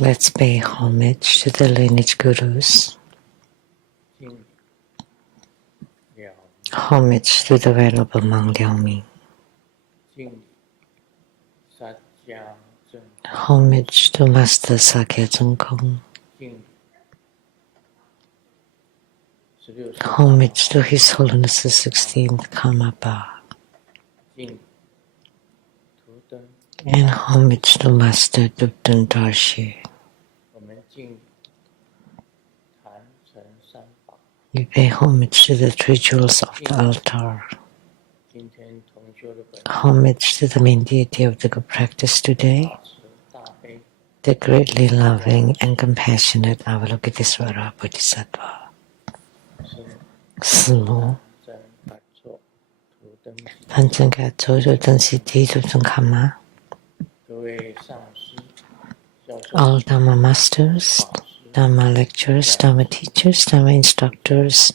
Let's pay homage to the lineage gurus. Homage to the Venerable Monk Liaoming. Homage to Master Sakya Zhengkong. Homage to His Holiness the 16th Karmapa. And homage to Master Dubden Darshi. We pay homage to the three jewels of the altar. Homage to the main deity of the good practice today, the greatly loving and compassionate Avalokitesvara Bodhisattva. Simo Panchanga Dubden Siddhi Dubden Kama. All Dharma masters, Dharma lecturers, Dharma teachers, Dharma instructors,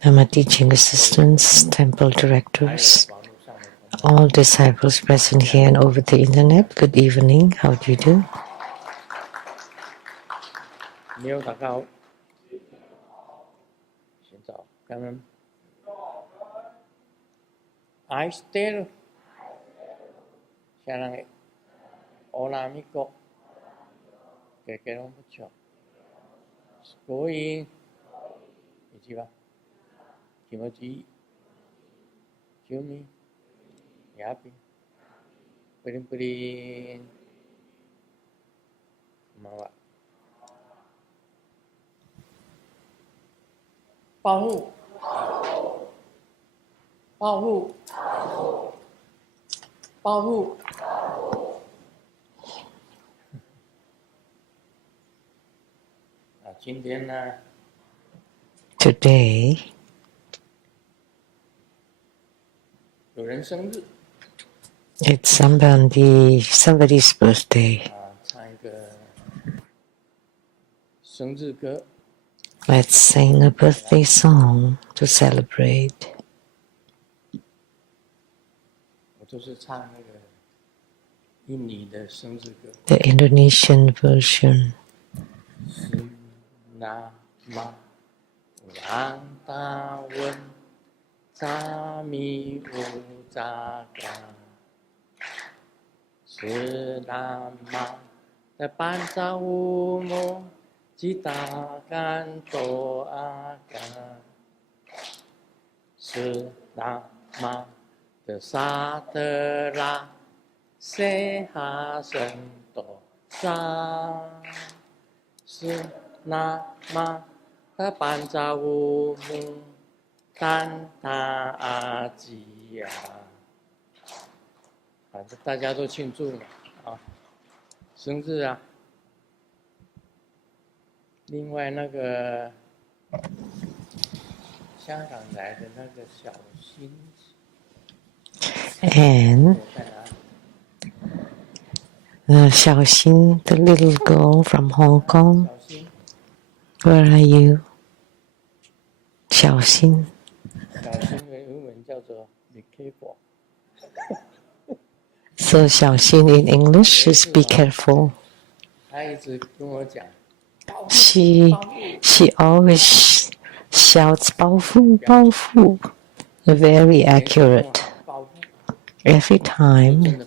Dharma teaching assistants, temple directors, all disciples present here and over the internet. Good evening. How do you do? I still Hola amigo, que quiero mucho. Estoy, 이지와, 김어지, 주미, 야비, 뿌린뿌린, 고마워. 保护，保护，保护。今天呢 Today, 有人生日 it's somebody's birthday. 唱一个生日歌 Let's sing a birthday song to celebrate. 我就是唱那个印尼的生日歌 The Indonesian version. Nama ulang tahun kami ucapkan selamat depan tahunmu kita akan doakan selamat sejahtera sehat sentosa Nama depan tahunmu tanpa ajian， 反正大家都庆祝嘛啊，生日啊。另外那个香港来的那个小新， And Xiaoxin, the little girl from Hong Kong. Where are you? Xiaoxin. 小新的英文叫做 Be careful。 So Xiaoxin in English is be careful. 他一直跟我讲。She always shouts 保护保护 very accurate. Every time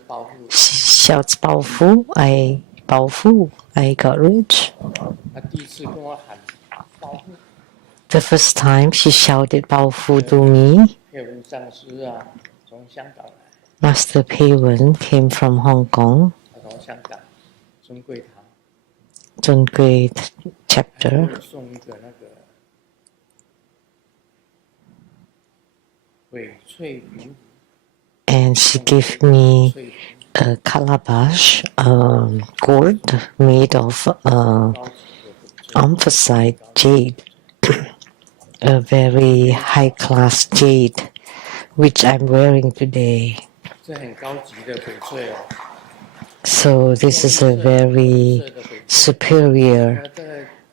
she shouts 保护 I 保护 I got rich. The first time she shouted 保护 to me, Master Pei-Wen came from Hong Kong, Zhongui chapter, and she gave me a calabash, gourd made of anthracite jade, a very high-class jade, which I'm wearing today. So this is a very superior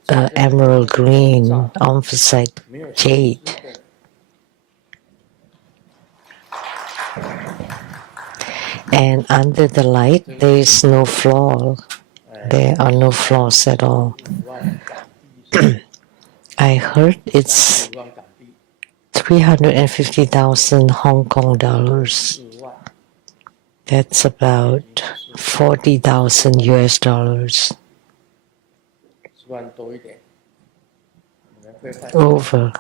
emerald green anthracite jade. And under the light, there is no flaw. There are no flaws at all. I heard it's 350,000 Hong Kong dollars. That's about 40,000 US dollars. Over.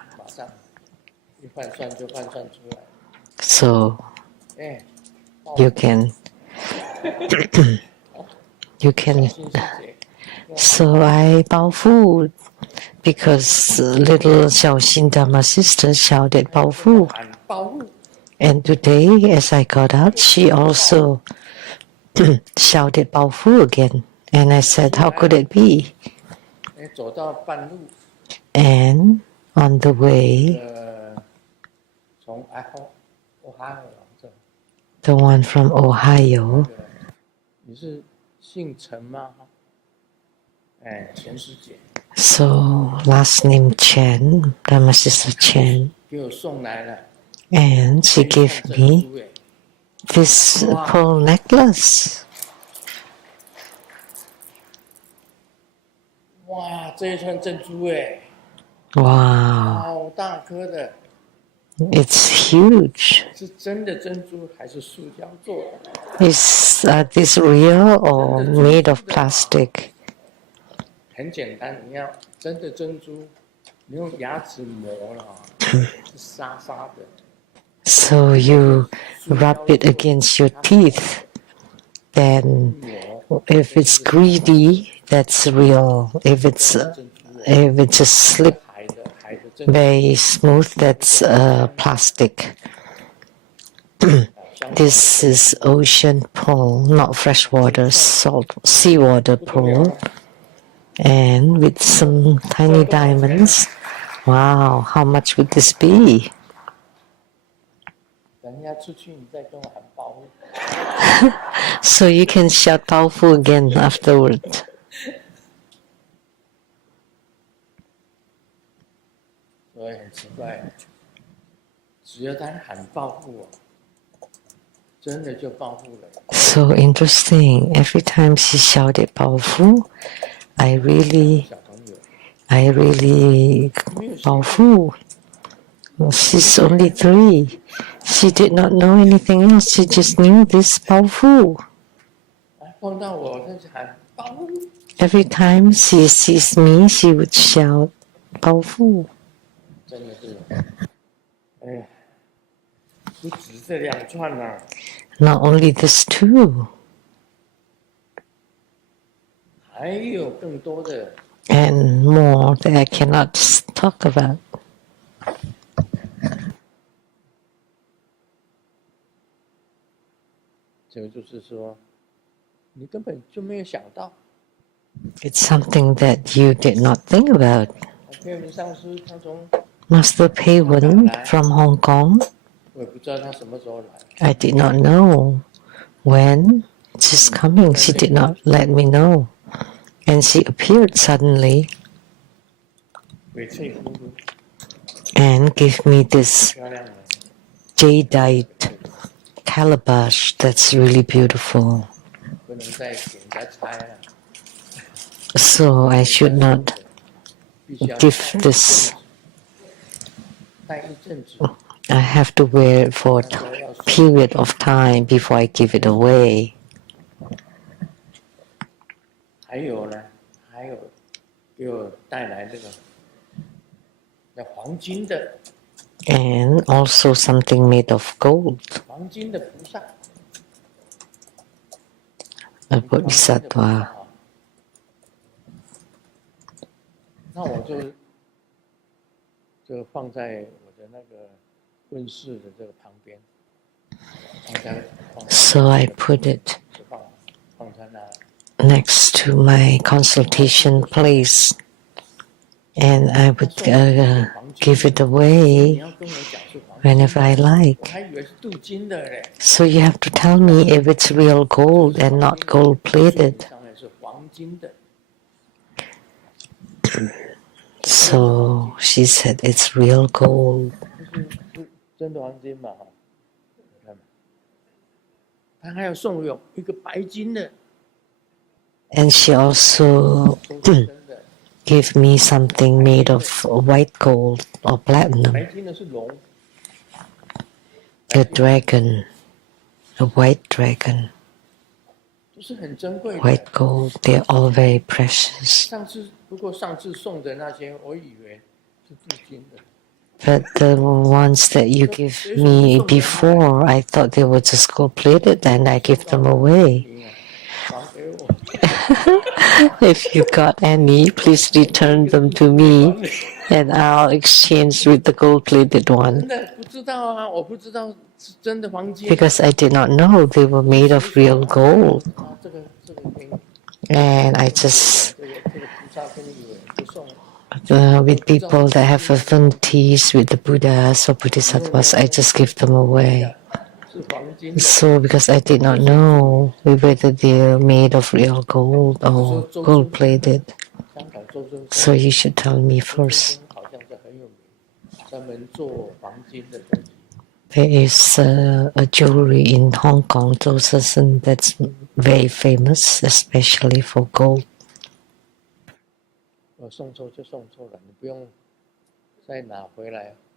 So you can so I bao fu because little Xiaoxin Dharma sister shouted bao fu. And today as I got out, she also shouted bao fu again. And I said, how could it be? And on the way, the one from Ohio, so last name Chen, Dharma sister Chen, and she gave me this pearl necklace. Wow. It's huge. Is this real or made of plastic? So you rub it against your teeth. Then if it's greedy, that's real. If it's just slip very smooth, that's plastic. This is ocean pearl, not freshwater, seawater pearl, and with some tiny diamonds. Wow, how much would this be? So you can shout bao fu again afterward. So interesting. Every time she shouted bao fu, I really bao fu. She's only 3. She did not know anything else. She just knew this bao fu. Every time she sees me, she would shout bao fu. Not only this too. And more that I cannot talk about. It's something that you did not think about. Master Pei Wen from Hong Kong, I did not know when she's coming. She did not let me know. And she appeared suddenly and gave me this jadeite calabash that's really beautiful. So I should not give this. I have to wear it for a period of time before I give it away. And also something made of gold. A bodhisattva. So I put it next to my consultation place, and I would give it away whenever I like. So you have to tell me if it's real gold and not gold-plated. So she said it's real gold. And she also gave me something made of white gold or platinum. A dragon, a white dragon, white gold, they're all very precious. But the ones that you give me before, I thought they were just gold-plated and I give them away. If you got any, please return them to me and I'll exchange with the gold-plated one. Because I did not know they were made of real gold. And I just, with people that have affinities with the Buddhas or Bodhisattvas, I just give them away. So because I did not know whether they're made of real gold or gold-plated. So you should tell me first. There is a jewelry in Hong Kong, Josephson, that's very famous, especially for gold.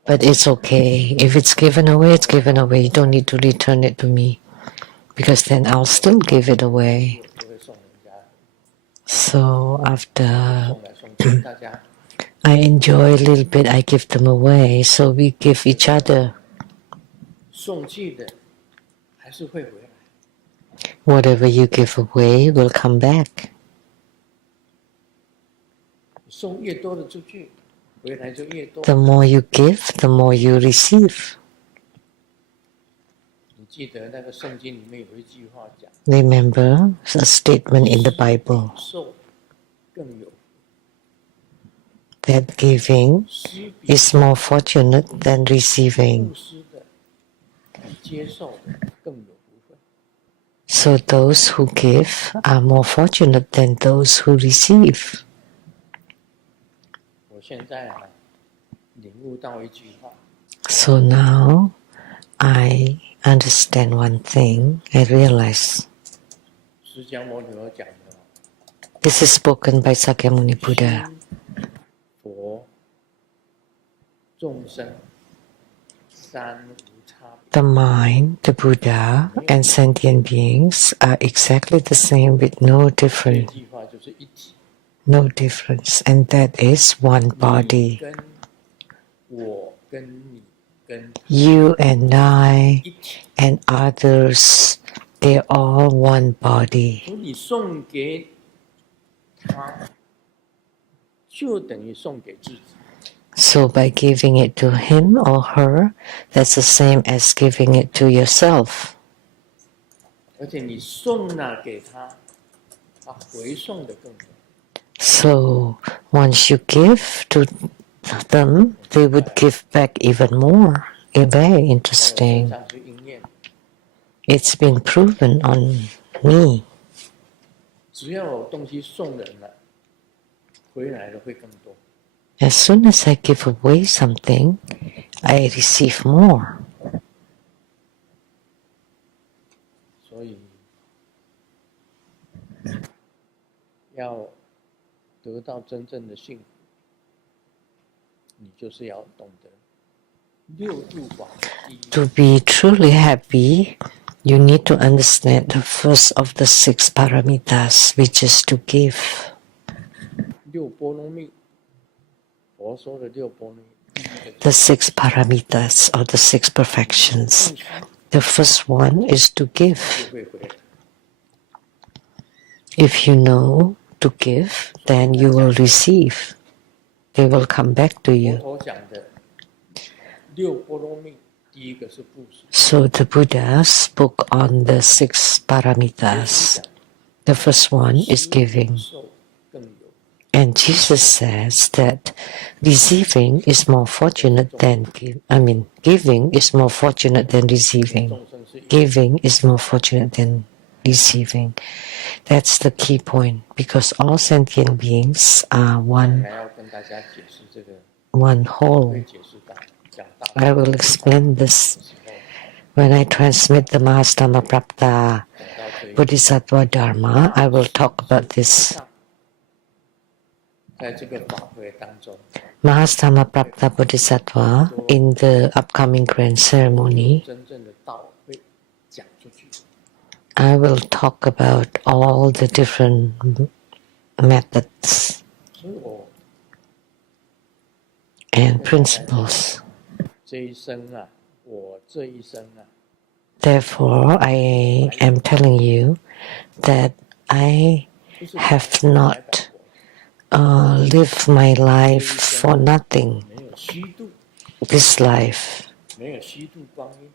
But it's okay. If it's given away, it's given away. You don't need to return it to me, because then I'll still give it away. So after I enjoy a little bit, I give them away. So we give each other. Whatever you give away will come back. The more you give, the more you receive. Remember a statement in the Bible that giving is more fortunate than receiving. So those who give are more fortunate than those who receive. So now I understand one thing. I realize this is spoken by Sakyamuni Buddha. The mind, the Buddha, and sentient beings are exactly the same with no difference. No difference, and that is one body. You and I and others, they're all one body. So by giving it to him or her, that's the same as giving it to yourself. So once you give to them, they would give back even more. Very interesting. It's been proven on me. As soon as I give away something, I receive more. To be truly happy, you need to understand the first of the 6 paramitas, which is to give. The 6 paramitas or the 6 perfections. The first one is to give. If you know to give, then you will receive. They will come back to you. So the Buddha spoke on the 6 paramitas. The first one is giving. And Jesus says that receiving is more fortunate than giving is more fortunate than receiving. Giving is more fortunate than receiving. That's the key point, because all sentient beings are one whole. I will explain this when I transmit the Mahastama Prapta Bodhisattva Dharma. I will talk about this. 在这个法会当中， Mahastama Prapta Bodhisattva in the upcoming grand ceremony, 真正的道会讲出去。 I will talk about all the different methods 所以我 and principles. 这一生啊，我这一生啊， Therefore, I am telling you that I have not lived my life for nothing, 没有虚度， this life. 没有虚度光阴。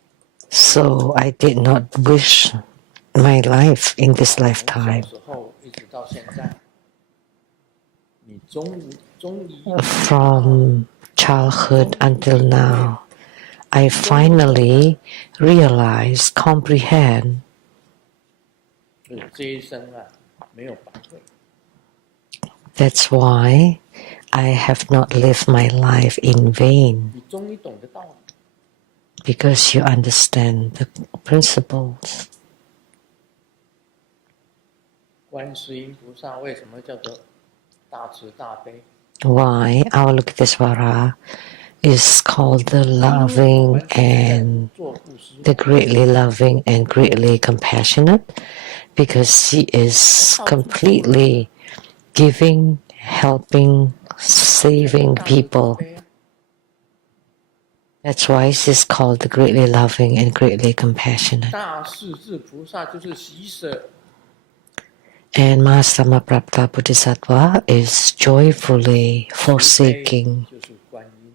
So I did not wish my life in this 从 lifetime. 小时候一直到现在，你终于 From childhood until now, I finally realize, comprehend 就是这一生啊，没有白费。 that's why I have not lived my life in vain, 你终于懂得道理。 because you understand the principles. 观世音菩萨为什么叫做大慈大悲？ Why Avalokitesvara is called the loving and 做布施， the greatly loving and greatly compassionate, because he is completely giving, helping, saving people. That's why he is called the greatly loving and greatly compassionate. 大势至菩萨就是喜舍， And Mahastama Prapta Bodhisattva is joyfully forsaking 就是观音，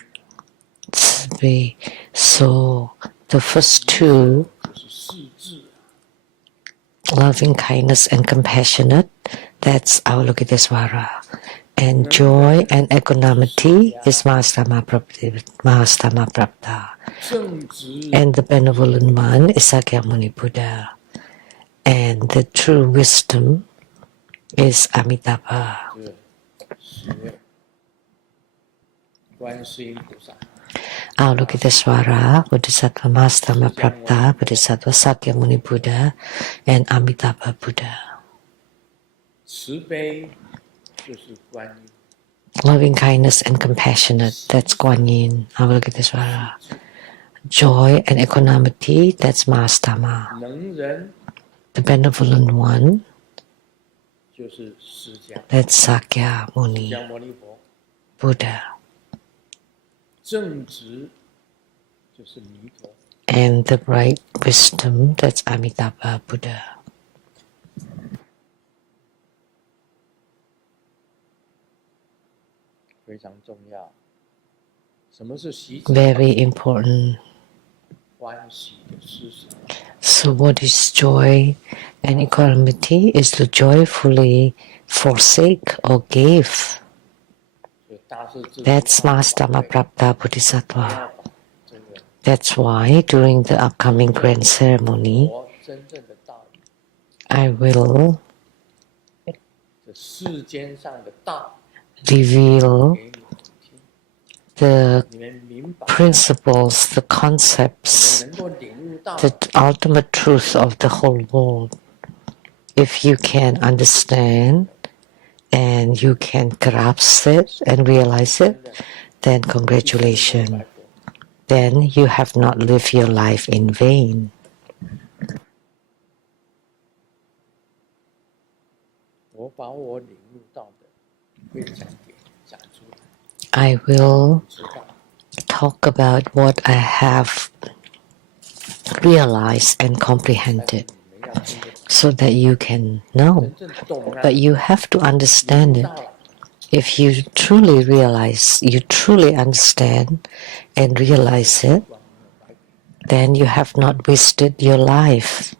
Tzvi. So the first two, 就是世智。 loving kindness and compassionate, that's Avalokitesvara. And joy and equanimity is Mahastama Prapta. 正直 And the benevolent one is Sakyamuni Buddha. And the true wisdom is Amitabha. 是十位，观世音菩萨， Avalokitesvara, Bodhisattva Mahastama Prapta, Bodhisattva Sakyamuni Buddha, and Amitabha Buddha. 慈悲就是观音， Loving kindness and compassionate, that's Guan Yin, Avalokitesvara. Joy and equanimity, that's Mahastama. 能人 The benevolent one, 就是释迦， that's 释 Sakyamuni 迦牟尼佛。 Buddha. 正直就是弥陀， And the right wisdom, that's Amitabha Buddha. 非常重要。什么是喜 Very important. 欢喜的施舍？ So what is joy and equanimity is to joyfully forsake or give. 所以大势至 That's Mahastama Prapta 不 Bodhisattva. 要把这个 That's why during the upcoming grand ceremony, 佛真正的道理， I will 这世间上的道 reveal 给你们听， the 你们明白， principles, the 你 concepts, 们能够领悟到， the ultimate truth of the whole world. If you can understand and you can grasp it and realize it, then congratulations. Then you have not lived your life in vain. 我把我领悟到的会讲出来， I will 知道。 talk about what I have realized and comprehended 你们要听得懂， so that you can know. 真正懂了， But you have to 领 understand 悟 it. 到了， If you truly realize, you truly understand and realize it, then you have not wasted your life.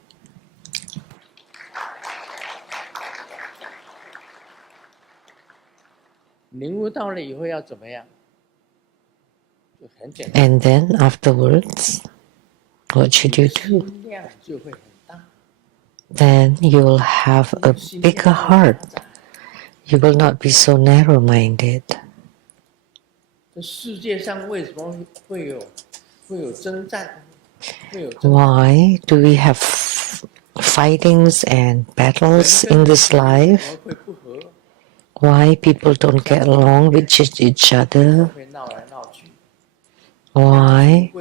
领悟到了以后要怎么样？就很简单， And then afterwards, what should you do? 心量就会很大， Then you will have a 心 bigger 量 heart. 会大。 You will not be so narrow-minded. 这世界上为什么会有征战？会有征战？ Why do we have fightings and battles in this life? Why people don't get along with each other? Why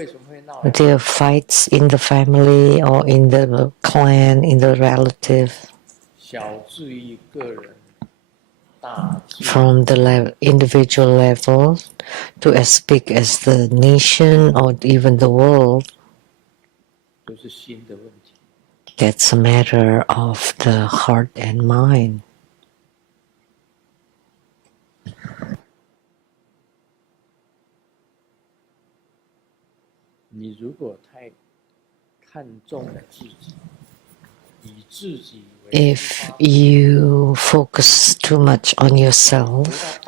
there are fights in the family or in the clan, in the relative? From the individual level to as big as the nation or even the world, that's a matter of the heart and mind. If you focus too much on yourself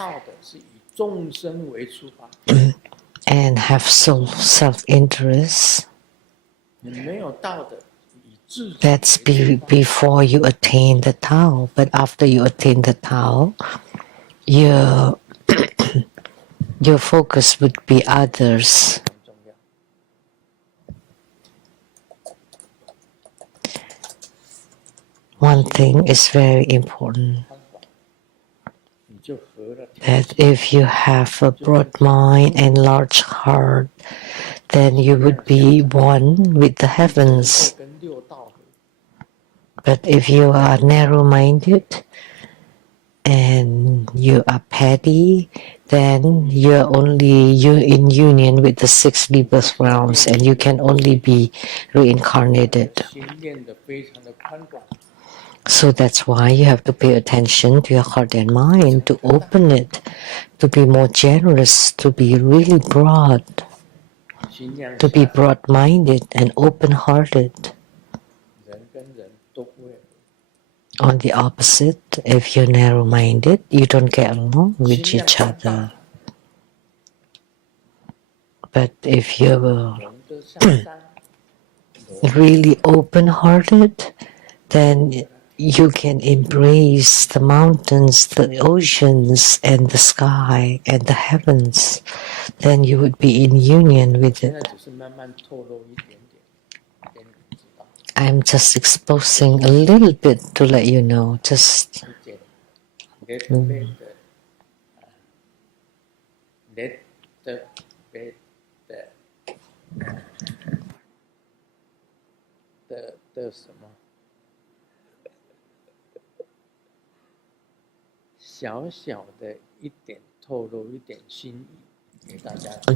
and have self-interest, that's before you attain the Tao. But after you attain the Tao, your focus would be others. One thing is very important, that if you have a broad mind and large heart, then you would be one with the heavens. But if you are narrow-minded and you are petty, then you're in union with the 6 rebirth realms, and you can only be reincarnated. So that's why you have to pay attention to your heart and mind, to open it, to be more generous, to be really broad, to be broad-minded and open-hearted. On the opposite, if you're narrow-minded, you don't get along with each other. But if you're really open-hearted, then you can embrace the mountains, the oceans, and the sky, and the heavens. Then you would be in union with it. I'm just exposing a little bit to let you know, just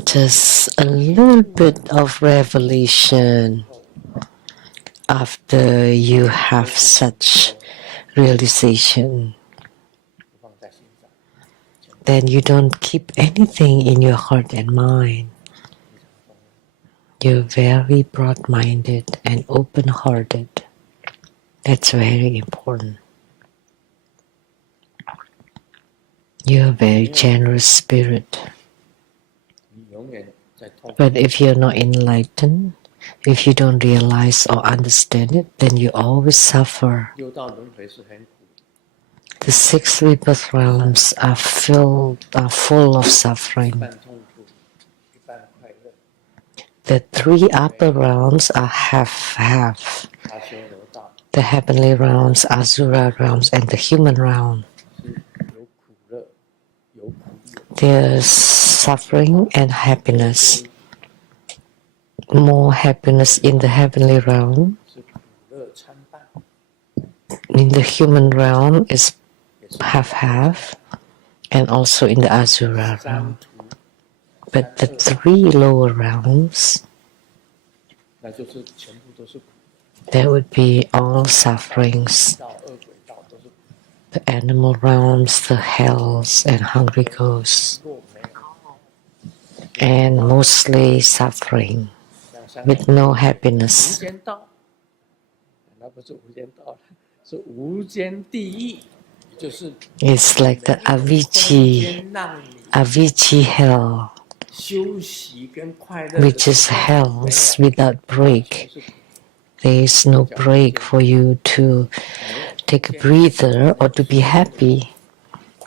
just a little bit of revelation after you have such realization. Then you don't keep anything in your heart and mind. You're very broad-minded and open-hearted. That's very important. You're a very generous spirit. But if you're not enlightened, if you don't realize or understand it, then you always suffer. The 6 rebirth realms are full of suffering. The 3 upper realms are half. The heavenly realms, Asura realms, and the human realm. There's suffering and happiness. More happiness in the heavenly realm. In the human realm is half, and also in the Asura realm. But the 3 lower realms, there would be all sufferings. The animal realms, the hells, and hungry ghosts, and mostly suffering with no happiness. It's like the Avicii hell, which is hells without break. There is no break for you to take a breather or to be happy.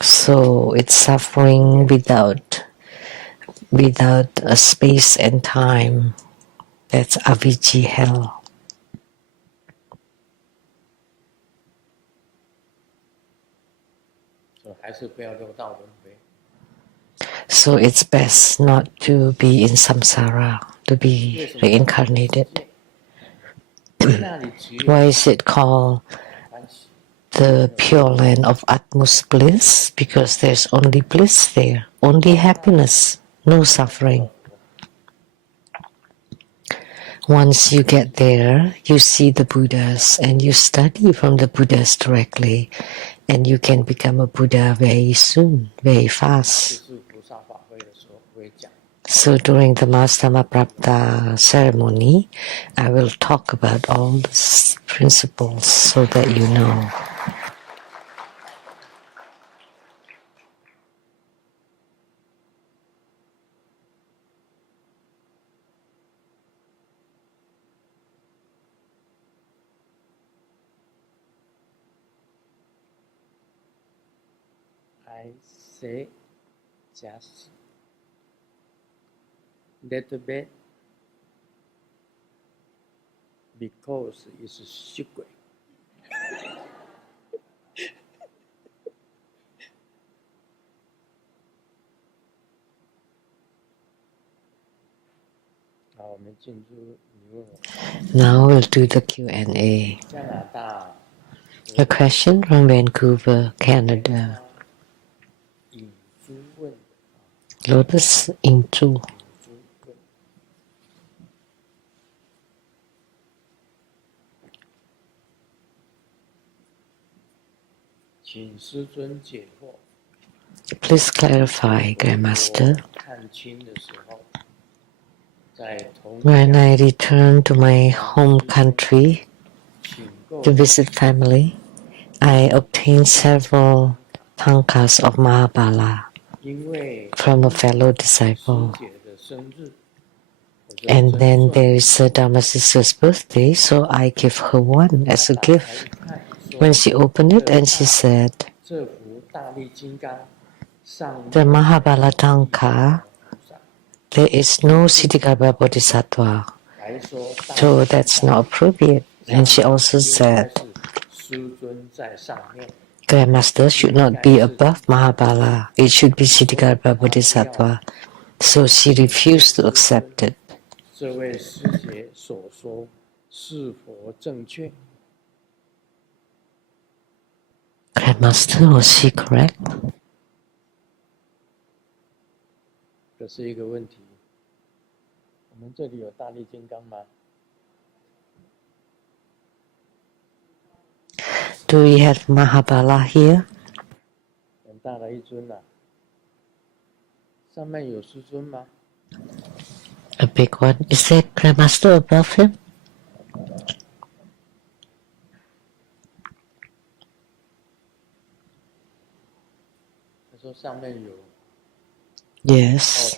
So it's suffering without a space and time. That's Avicii hell. So it's best not to be in samsara, to be reincarnated. Why is it called the pure land of utmost bliss? Because there's only bliss there, only happiness, no suffering. Once you get there, you see the Buddhas and you study from the Buddhas directly, and you can become a Buddha very soon, very fast. So during the Mahastamaprapta ceremony, I will talk about all these principles so that you know. I say just little bit because it's secret. Now we'll do the Q&A. A question from Vancouver, Canada. Lotus Ingzhu. 请师尊解惑。 Please clarify, Grandmaster. When I return to my home country to visit family, I obtained several tankas of Mahabala from a fellow disciple. And then there is a Dharma sister's birthday, so I give her one as a gift. When she opened it and she said, the Mahabala Tanka, there is no Siddhikarbha Bodhisattva, so that's not appropriate. And she also said, Grandmaster should not be above Mahabala, it should be Siddhikarbha Bodhisattva. So she refused to accept it. Grandmaster, was she correct? 这是一个问题。我们这里有大力金刚吗？ Do we have Mahabala here? 很大的一尊啊。上面有师尊吗？ A big one. Is there Grandmaster above him? 他说上面有。 Yes.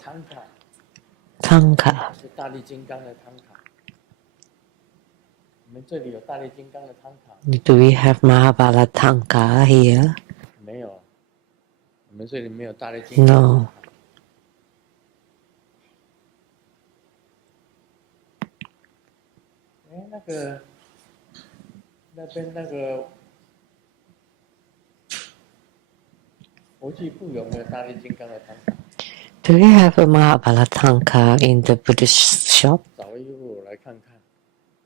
Tanka. 是大力金刚的汤卡。我们这里有大力金刚的汤卡。Do we have Mahabala Tanka here? 没有，我们这里没有大力金刚。 No. 那边那个国际部有没有大力金刚的汤卡？ Do we have a Mahabala Tanka in the Buddhist shop? 找一会我来看看。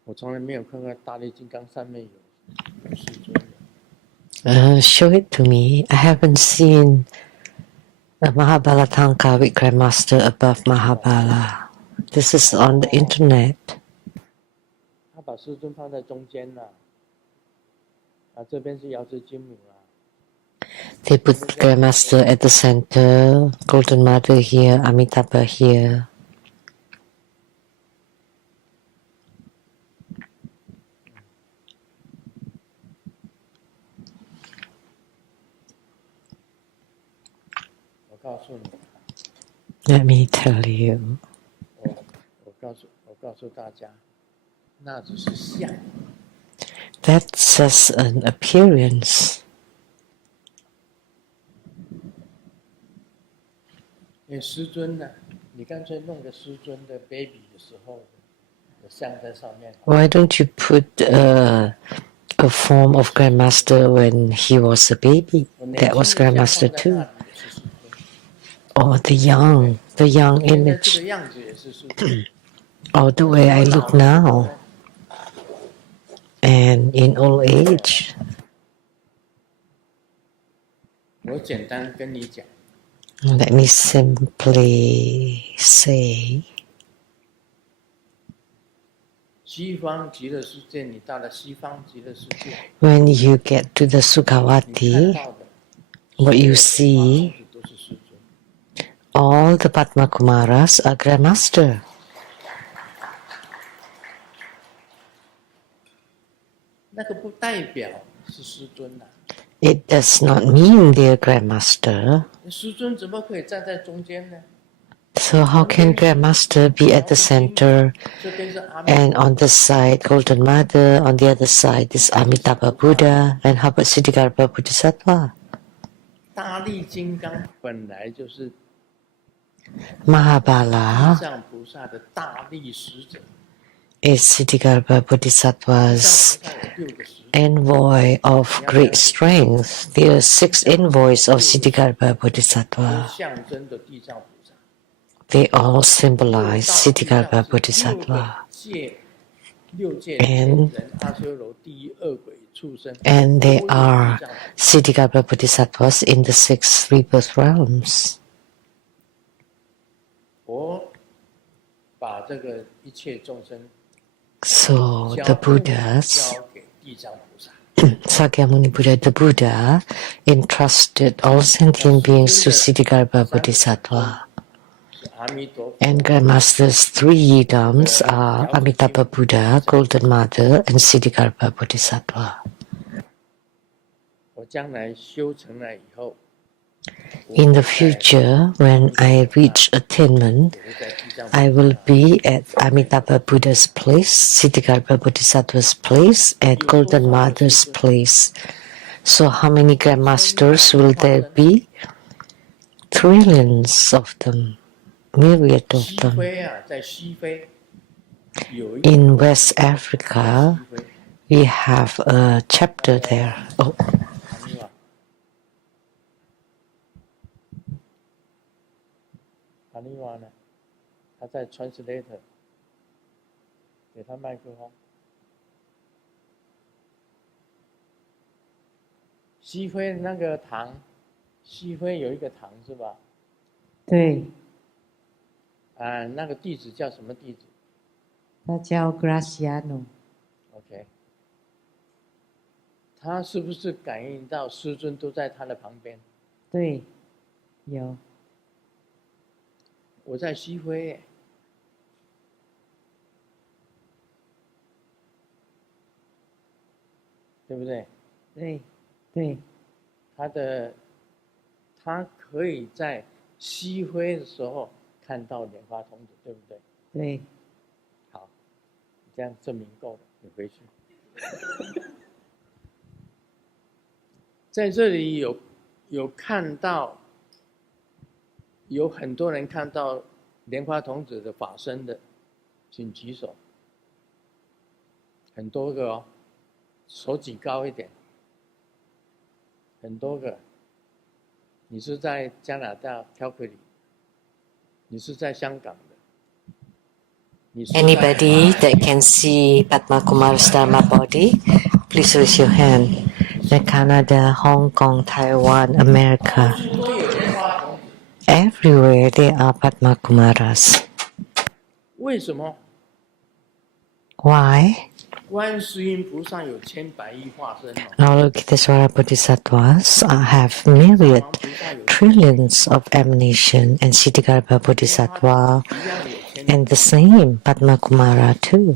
我从来没有看过大力金刚上面有师尊的。 Show it to me. I haven't seen a Mahabala Tanka with Grandmaster above Mahabala. This is on the internet. 他把师尊放在中间了。这边是瑶池金母啦。 They put Grandmaster at the center, Golden Mother here, Amitabha here. Let me tell you. 我告诉大家，那只是相。 That's just an appearance. 因为师尊呢，你干脆弄个师尊的 baby 的时候，有像在上面。Why don't you put a form of Grandmaster when he was a baby? 我 that was Grandmaster too. Or the young image. Or the way I look now. And in old age. Let me simply say, when you get to the Sukhavati, what you see, all the Padma Kumaras are Grandmaster. It does not mean they are Grandmaster. So how can Grandmaster be at the center and on this side Golden Mother, on the other side is Amitabha Buddha, and how about Siddhikarma Bodhisattva? Mahabala is Siddhikarma Bodhisattva's envoy of great strength. There are 6 envoys of Siddhikarma Bodhisattva. They all symbolize Siddhikarma Bodhisattva. And they are Siddhikarma Bodhisattvas in the 6 rebirth realms. So the Buddhas, Sakyamuni Buddha, the Buddha, entrusted all sentient beings to Siddhikarma Bodhisattva. And Grandmaster's 3 yidams are Amitabha Buddha, Golden Mother, and Siddhikarma Bodhisattva. In the future, when I reach attainment, I will be at Amitabha Buddha's place, Siddhikarma Bodhisattva's place, and Golden Mother's place. So how many Grandmasters will there be? Trillions of them, myriad of them. In West Africa, we have a chapter there. Oh. Translator 给他麦克风。西非那个堂，西非有一个堂是吧？对。那个弟子叫什么弟子？他叫 Graciano。OK。他是不是感应到师尊都在他的旁边？对，有。我在西非耶。对不对？对，对。他可以在西非的时候看到莲花童子，对不对？对。好，这样证明够了，你回去。在这里有看到，有很多人看到莲花童子的法身的，请举手。很多个哦。手举高一点，很多个。你是在加拿大 Calgary， 你是在香港的。Anybody that can see Padma Kumar's Dharma body, please raise your hand. The Canada, Hong Kong, Taiwan, America. Everywhere there are Padma Kumaras. 为什么？ Why? 观世音菩萨有千百亿化身哦。Avalokiteshvara Bodhisattvas have myriad trillions of emanation, and Siddhikarma Bodhisattva and the same Padma Kumara too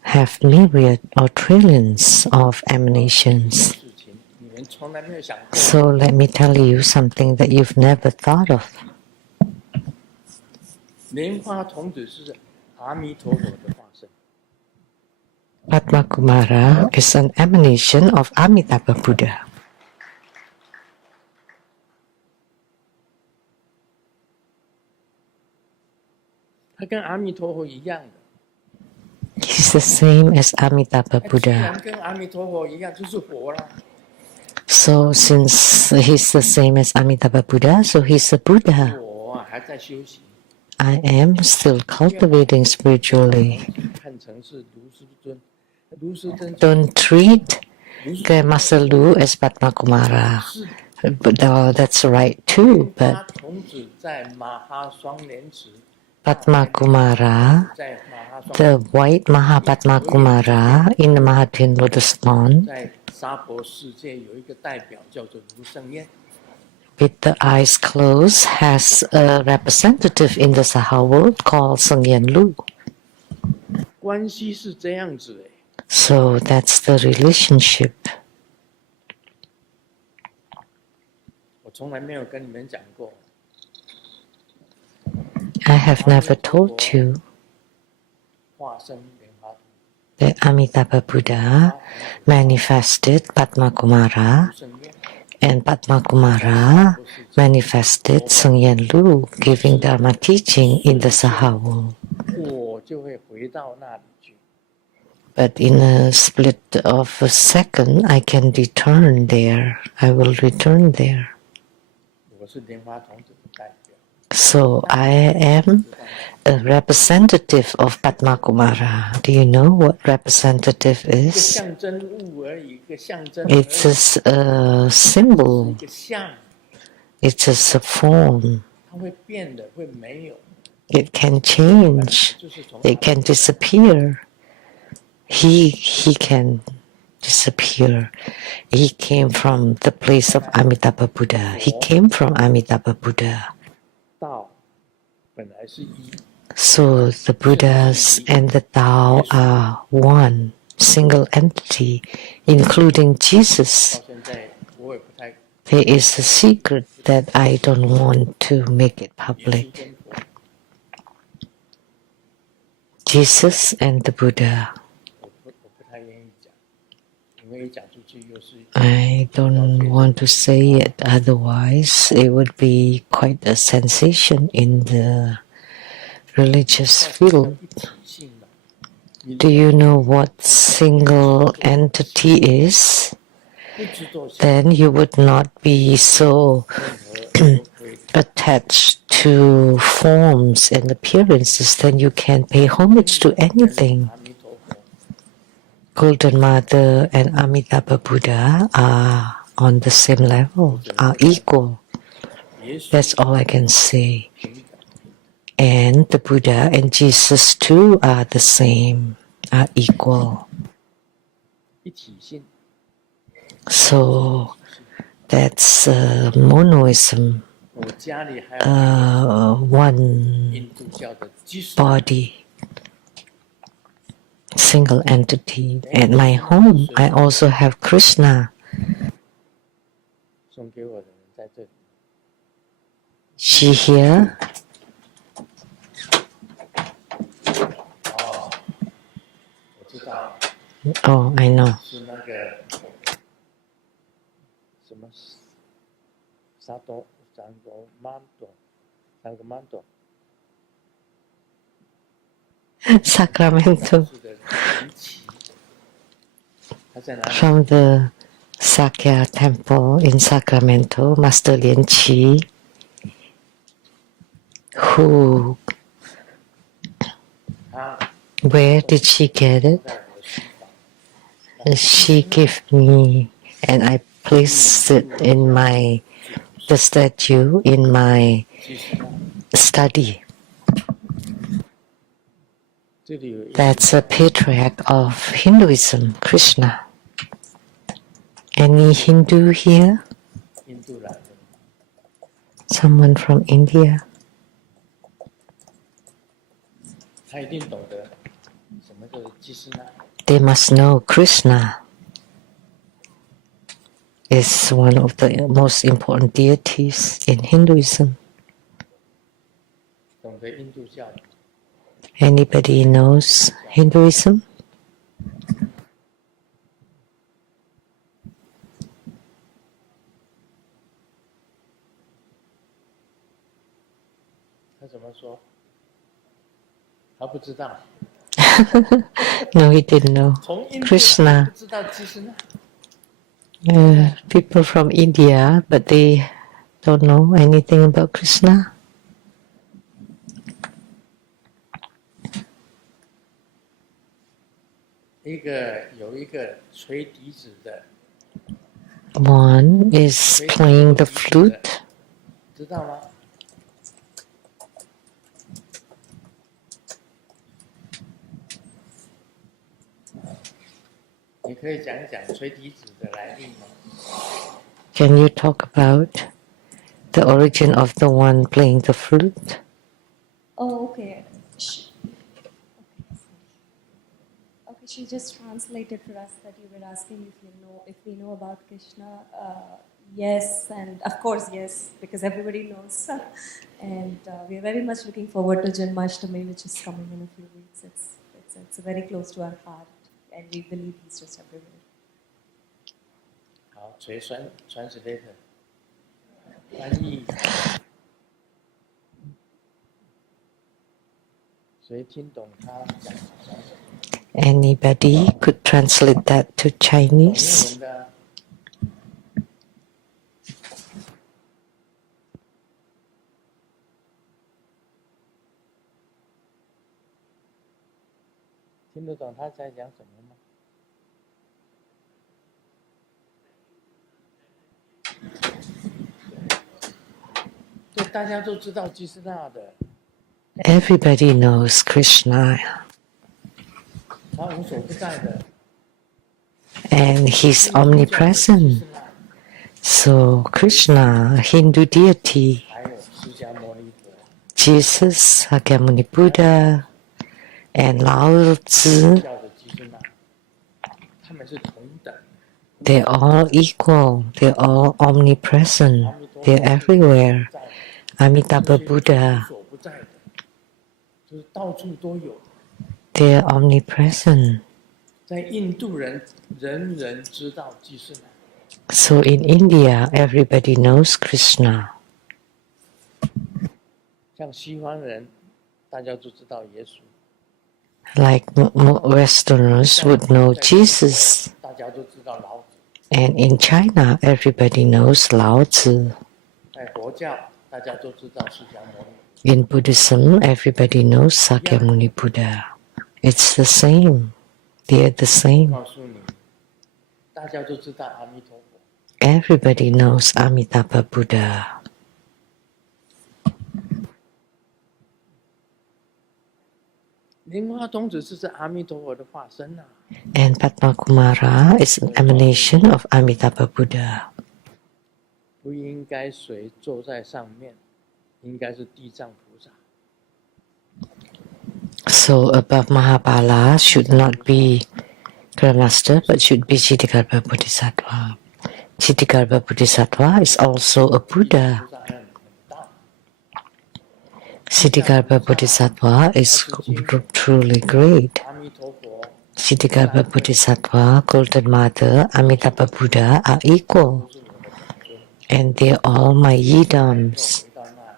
have myriad or trillions of emanations. So let me tell you something that you've never thought of. 莲花童子是阿弥陀佛的化身。 Padma Kumara is an emanation of Amitabha Buddha. He's the same as Amitabha Buddha. So since he's the same as Amitabha Buddha, so he's a Buddha. 我还在修行。 I am still cultivating spiritually. 看成是卢师尊，卢师尊 Don't treat Grandmaster Lu as Padma Kumara. But that's right too. But 童子在马哈双莲池， Padma Kumara, 在马哈双 the white Mahapadma Kumara in the Mahatin Lotus Pond, 在娑婆世界有一个代表叫做卢胜彦。 with the eyes closed, has a representative in the Saha world called Sengyen Lu. 关系是这样子哎。 So that's the relationship. 我从来没有跟你们讲过。 I have never told you 化身莲花图 that Amitabha Buddha manifested Padma Kumara 胜彦， and Padma Kumara manifested Sengyen Lu giving Dharma teaching in the Saha world. 我就会回到那里去。 But in a split of a second, I can return there. I will return there. 我是莲花童子的代表。 So I am a representative of Padma Kumara. Do you know what representative 一个 is? 象征物而已，一个象征而已。 It's just a symbol. 一个像， It's just a form. 它会变的，会没有。 It can change. 就是从 It can disappear. He can disappear. He came from the place of Amitabha Buddha. He came from Amitabha Buddha. 道本来是一， So the Buddhas and the Tao are one single entity, including Jesus. 到现在我也不太。 There is a secret that I don't want to make it 耶 public. 稣跟佛， Jesus and the Buddha. 我不太愿意讲，因为一讲出去又是 I don't want to say it, otherwise it would be quite a sensation in the religious field. 一体性嘛。你 Do you know what single entity is? 不知道 Then you would not be so 任何都可以 attached to forms and appearances, then you can pay homage to anything. 阿弥陀佛， Golden Mother and Amitabha Buddha are on the same level, are equal. 耶稣 That's all I can say. 平等， And the Buddha and Jesus too are the same, are equal. 一体性。 So that's monoism, 我家里还有 one 印度教的基督 body, single entity. At my home, I also have Krishna. 送给我的人在这里。 She here? 哦，我知道， Oh, I know. 是那个什么沙多三个曼多，三个曼多。 Sacramento. 是的离奇，他在哪里？ From the Sakya temple in Sacramento, Master Lien Chi, who, 他 where did she get it? 在我的书房， She gave me, and I placed it in the statue in my 其实呢， study. 这里有一个 That's a patriarch of Hinduism, Krishna. Any Hindu here? 印度来的， Someone from India? 他一定懂得什么叫做基斯纳。 They must know Krishna is one of the most important deities in Hinduism. 懂得印度教的， Anybody knows Hinduism? 他怎么说？他不知道。 No, he didn't know. 从印度 Krishna. 不知道基斯纳， People from India, but they don't know anything about Krishna. One is playing the flute. 知道吗？你可以讲一讲吹笛子的来历吗？ Can you talk about the origin of the one playing the flute? Oh, okay. Okay, she just translated for us that you were asking if we know about Krishna. Yes, and of course yes, because everybody knows. And we are very much looking forward to Janmashtami, which is coming in a few weeks. It's very close to our heart, and we believe he's just everywhere. 好，translator 翻译，谁听懂他讲什么？ Anybody could translate that to Chinese? 英文的啊。听得懂他在讲什么吗？对，大家都知道基斯纳的。Everybody knows Krishna. 他无所不在的。And he's omnipresent. So Krishna, Hindu deity, 还有释迦牟尼佛。 Jesus, Sakyamuni Buddha, and Lao Tzu, 叫的基斯纳，他们是同等。 they're all equal, they're all omnipresent, they're everywhere. Amitabha Buddha, 无所不在的，就是到处都有。 they're omnipresent. 在印度人人知道基斯纳。 So in India, everybody knows Krishna. 像西方人，大家都知道耶稣。 Like Westerners would know Jesus. 大家都知道老子。 And in China, everybody knows Lao Tzu. 在佛教，大家都知道释迦牟尼。 In Buddhism, everybody knows Sakyamuni Buddha. It's the same. They're the same. 告诉你，大家都知道阿弥陀佛。 Everybody knows Amitabha Buddha. 莲花童子是阿弥陀佛的化身啊。 And Padma Kumara is an emanation of Amitabha Buddha. 不应该谁坐在上面，应该是地藏菩萨。 So above Mahabala should not be Grandmaster, but should be Chittagarbha Bodhisattva. Chittagarbha Bodhisattva is also a Buddha. 菩萨很大， Chittagarbha Bodhisattva is truly great. 阿弥陀佛 Chittagarbha Bodhisattva, Golden Mother, Amitabha Buddha are equal. 是我的本尊。 And they're all my yidams. 回到那，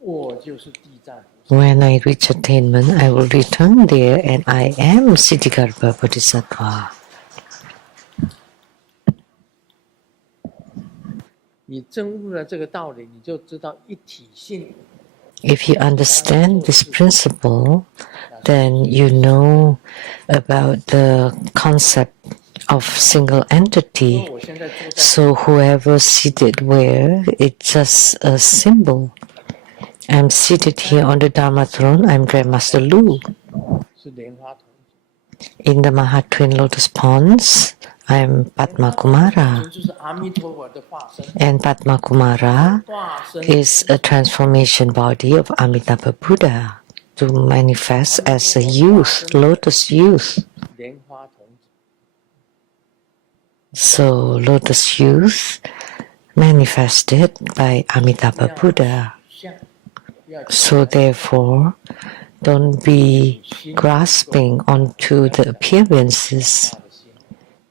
我就是地藏菩萨。 When I reach attainment, I will return there and I am Chittagarbha Bodhisattva. 你证悟了这个道理，你就知道一体性。 If you understand this principle, then you know about the concept of single entity. 我现在坐在 So whoever seated where, it's just a symbol. I'm seated here on the Dharma throne. I'm Grandmaster Lu. 是莲花童子， In the Mahatwin Lotus Ponds, I'm Padma Kumara. 就是阿弥陀佛的化身。 And Padma Kumara 化身 is a transformation body of Amitabha Buddha to manifest as a youth, lotus youth. 莲花童子， So lotus youth manifested by Amitabha Buddha. 像不要 So therefore, don't be grasping onto the appearances. 大的心，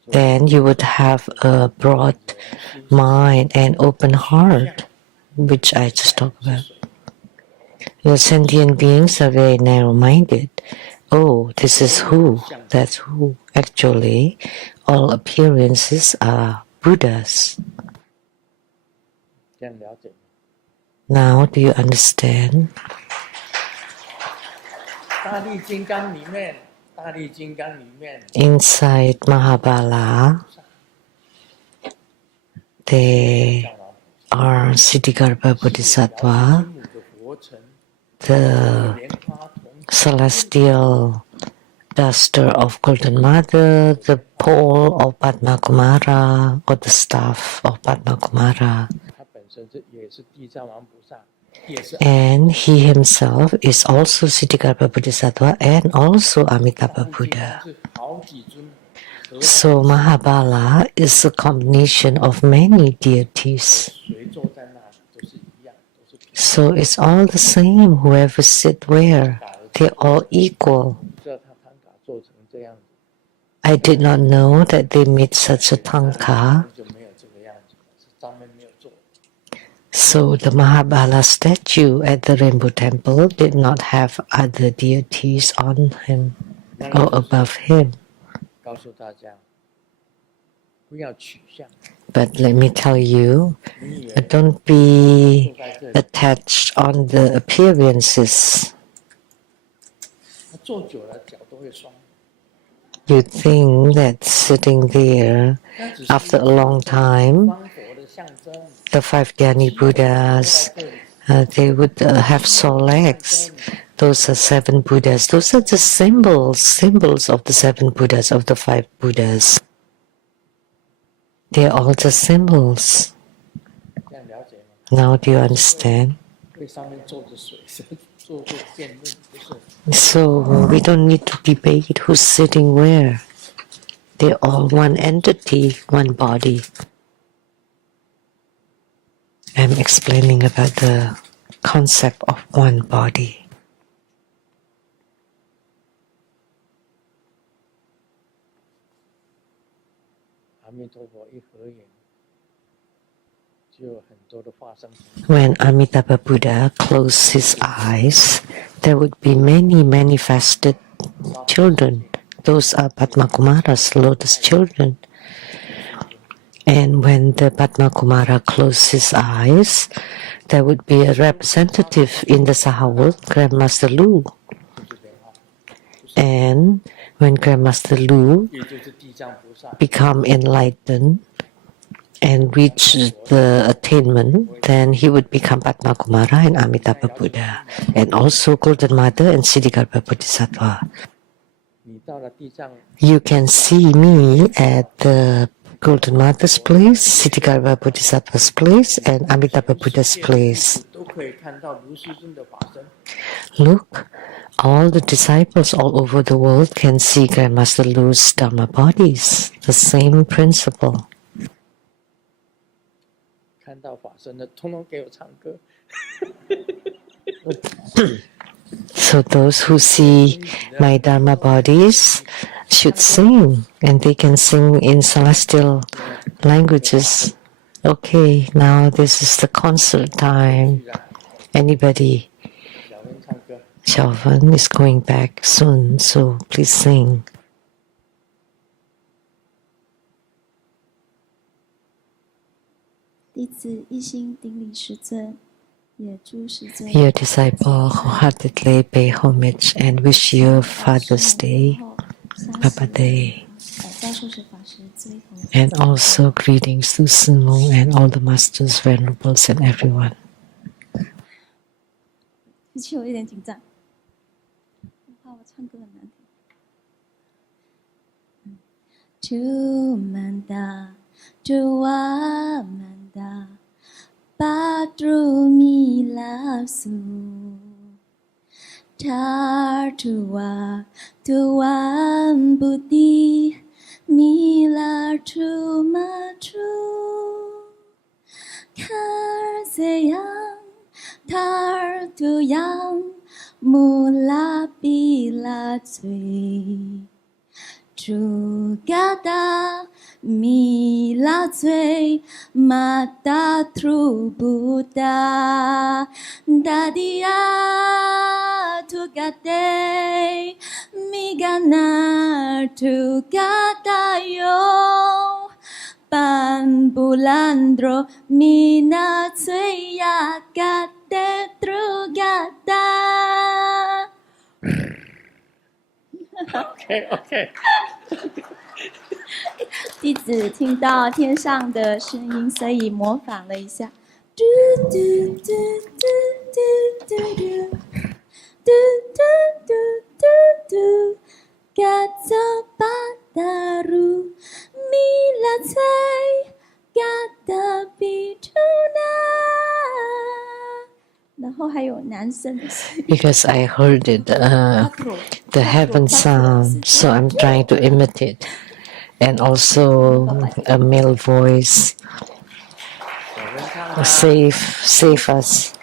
Then you would have a broad mind and open heart, which I just talked about. Your sentient beings are very narrow-minded. Oh, this is who, that's who. Actually, all appearances are Buddhas. 这样了解吗？ Now do you understand? 大力金刚里面 Inside Mahabala, they are Siddhikarma Bodhisattva, the celestial duster of Golden Mother, the pole of Padma Kumara, or the staff of Padma Kumara. 他本身也是地藏王菩萨，也是 And he himself is also Siddhikarma Bodhisattva and also Amitabha 金 Buddha. 刚是好几尊和 So Mahabala is a combination of many deities. 谁坐在那里都是一样，都是平 So it's all the same, whoever sit where, they're all equal. 不知道他唐卡做成这样子， I did not know that they made such a tanka. 就没有这个样子，是上面没有做。 So the Mahabala statue at the Rainbow Temple did not have other deities on him or above him. 告诉大家，不要取向， But let me tell you, 你以为 don't be attached on the appearances. 他坐久了脚都会酸， You think that sitting there 那只是 after a long time, 方佛的象征。 the five Dhyani Buddhas, they would have sore legs. Those are seven Buddhas. Those are just symbols of the seven Buddhas, of the five Buddhas. They are all just symbols. 这样了解吗？ Now do you understand? 对上面坐着水，坐着辩论，不是。 So we don't need to debate who's sitting where. They're all one entity, one body. I'm explaining about the concept of one body. 阿弥陀佛一合眼，就有很多的化身。 When Amitabha Buddha closed his eyes, there would be many manifested children. Those are Padma Kumara's lotus children. And when the Padma Kumara closed his eyes, there would be a representative in the Sahawut, Grandmaster Lu. And when Grandmaster Lu 也就是地藏菩萨， become enlightened and reach the attainment, then he would become Padma Kumara and Amitabha Buddha, and also Golden Mother and Siddhikarma Bodhisattva. 你到了地藏， You can see me at the Golden Mother's place, Siddhikarma Bodhisattva's place, and Amitabha Buddha's place. 都可以看到如是尊的法身。 Look, all the disciples all over the world can see Grandmaster Lu's Dharma bodies, the same principle. 看到法身的，通通给我唱歌。 So those who see my Dharma bodies should sing, and they can sing in celestial languages. Okay, now this is the concert time. Anybody? 小文唱歌。 Xiaofen is going back soon, so please sing. 弟子一心顶礼师尊，也祝师尊 Your disciple wholeheartedly pay homage and wish you Father's Day, Papa Day, 教授是法师自为同 and also greetings to Simu and all the masters, venerables, and everyone. 对不起，我有点紧张，我怕我唱歌很难听。Tumanda, Tuamanda, Patru Milasu, Tartua, Tuam Buddhi, Mila Trumatu, Karseyang, Tartuyang, Mula Bila Tsui. Trugada mila tsui mata tru Buddha dadia tugade migana tugada yo 半不兰多米那翠呀嘎得dru嘎达。OK， 弟子听到天上的声音，所以模仿了一下。嘟嘟嘟嘟嘟嘟嘟嘟嘟嘟嘟，嘎走巴达鲁米拉翠嘎达比图那。然后还有男生的声音。Because I heard it, the heaven sound, so I'm trying to imitate. And also a male voice. Save us.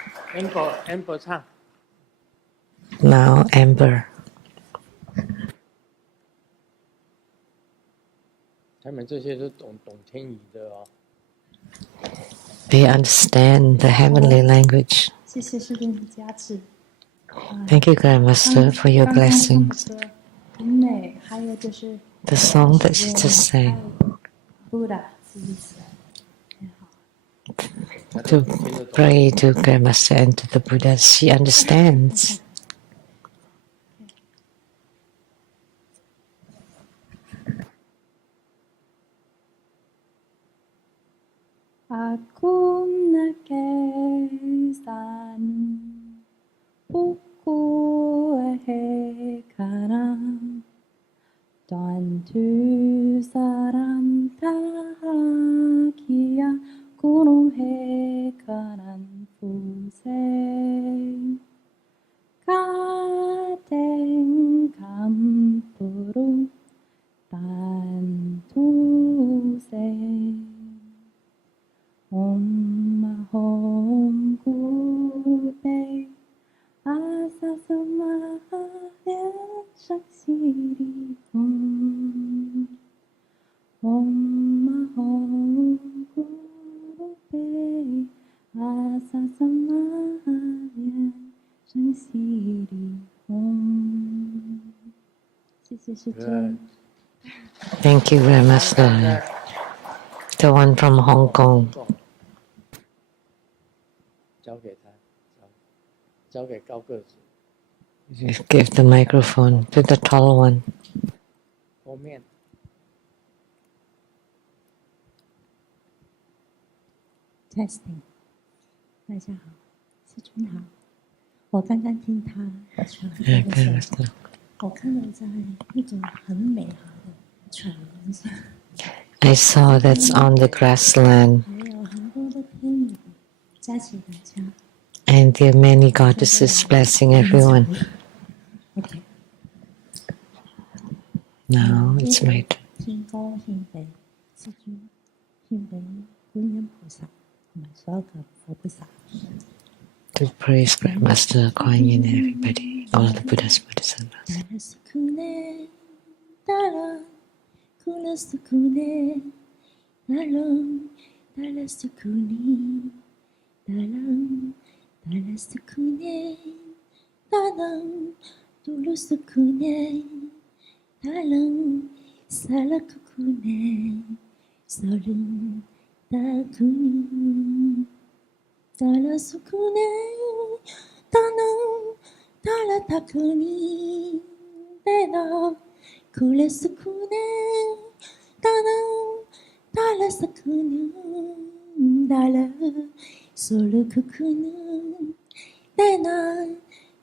Amber 唱。 Now Amber. 他们这些都懂天语的哦。 They understand the heavenly language. 谢谢师父的加持。 Thank you, Grandmaster, for your blessings. 很美，还有就是 The song that she just sang. Buddha， To pray to Grandmaster and to the Buddha, she understands. Aku nakesan buku karam dan tu saram tahakia gunung kanan pusing kadeng kampurung dan tuseng Om Hom Gube Asa Samaya Shaksiri Om Om Hom Gube Asa Samaya Shaksiri Om 谢谢师尊。 Thank you, Grandmaster. The one from Hong Kong. 交给他，交给高个子。 Give the microphone to the tall one. 后面。 Testing， 大家好，师尊好。我刚刚听他传的时候，我看到在一种很美好的船上， I saw that's on the grassland. 还有很多的天女加起大家。 And there are many goddesses blessing everyone. Okay. Now it's my turn. 天高天北，师尊，天北观音菩萨同埋所有嘅佛菩萨。 To praise Grandmaster Kuan Yin and everybody, all the Buddhas, Bodhisattvas. Dala sukune, tanang, dala takuni, dela, kule sukune, tanang, dala sakunu, dala, solo kukunu, dena,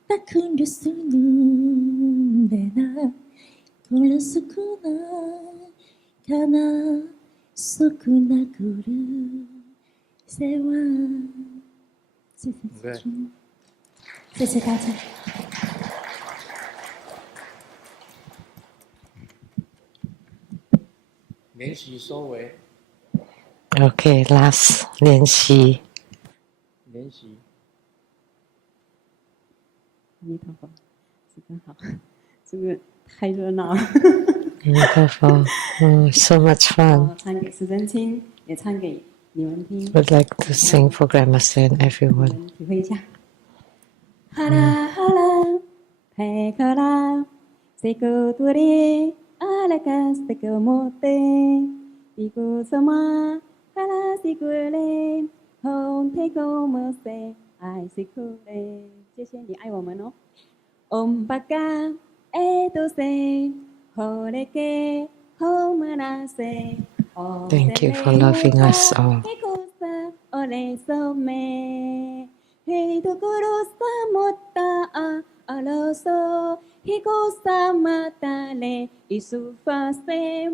takundu sunu, dena, kule sukuna, kana, sukuna kuru, sewa. 谢谢师尊，谢谢大家。练习收尾。 Okay, last 练习。练习。阿弥陀佛，师尊好，这个太热闹了。阿弥陀佛，so much fun. 唱给师尊听，也唱给你们听。 Would like to sing for Grandmaster and everyone. 体会一下。哈啦哈啦，佩克拉，塞古杜里，阿拉卡塞古莫德，一个什么？哈拉西古嘞，红天空么色，爱西古嘞。谢谢你爱我们哦。Om Baka Edose, Horeke, Homanase, Thank you for loving us all. Hikusa, Ole Some, Hidukuru Samota, Aloso, Hikusa Matale, Isufa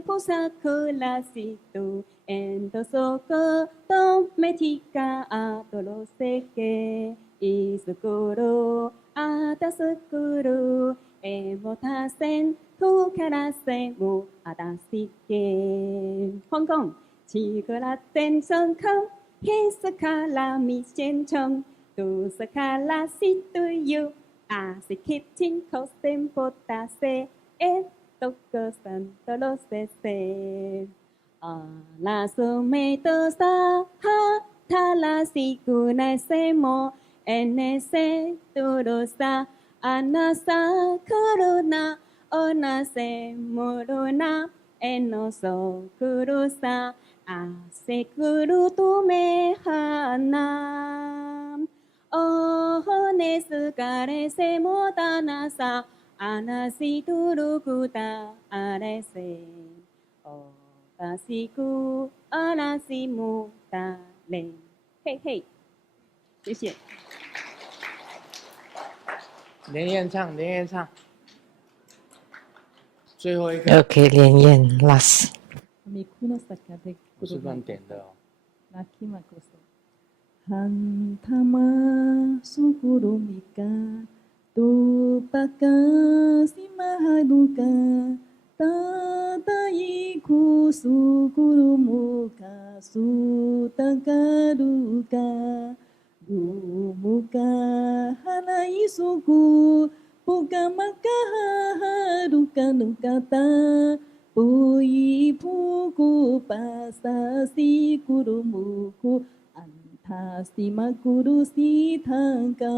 Pusakula Situ, Endosoko, Tometika, Atoloseke, Isukuro, Atasukuru, Emotasen, Tukarase, Adasike. Hong Kong, Chikolaten Songkong, Hisakala Mi Chen Chong, Tu Sakala Situ Yu, Asikitin Kostem Potase, Et Tokosan Tolosese. La Sumeto Sa, Ha, Tala Sikuna Semo, Enese turusa anasa kuruna onase muruna enoso kurusa ase kuruto mehanam ohone sukare se motanasa anasi turukuta arese otasiku anasi mutale嘿嘿，谢谢。连燕唱，连燕唱，最后一个 Okay, Lian Yan, last. 我是乱点的哦。Hantama sukurumika tupaka simahaduka tataiku sukurumuka sutakaruka gumuka hanai suku pukamaka haruka nukata pui puku pasasi kurumuku antasi makuru si tangka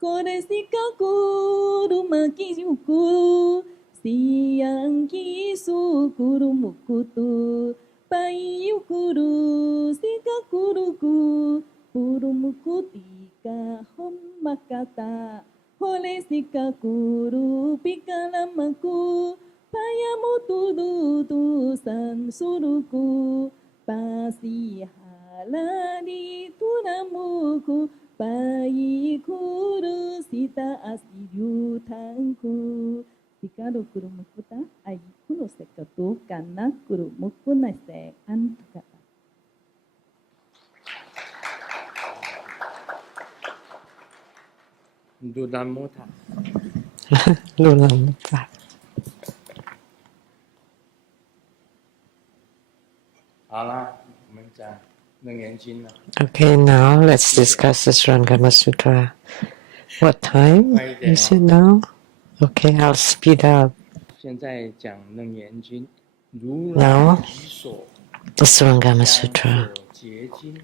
kore sika kurumaki yuku siangki sukurumukutu pai yukuru sika kuruku purumuku tika homakata hole sika kuru pikalamaku payamu tudu san suruku pasi halali turamuku pai kuru sita asiru tangku Sikaro kurumukuta ai kuno sekatu kana kurumuku nase antukata Lunamuta， Lunamuta. 好啦，我们讲楞严经了。 Okay, now let's discuss the Surangama Sutra. What time is it now? Okay, I'll speed up. 现在讲楞严经，如 Now, 来以所 the Surangama 将 Sutra. 所结经，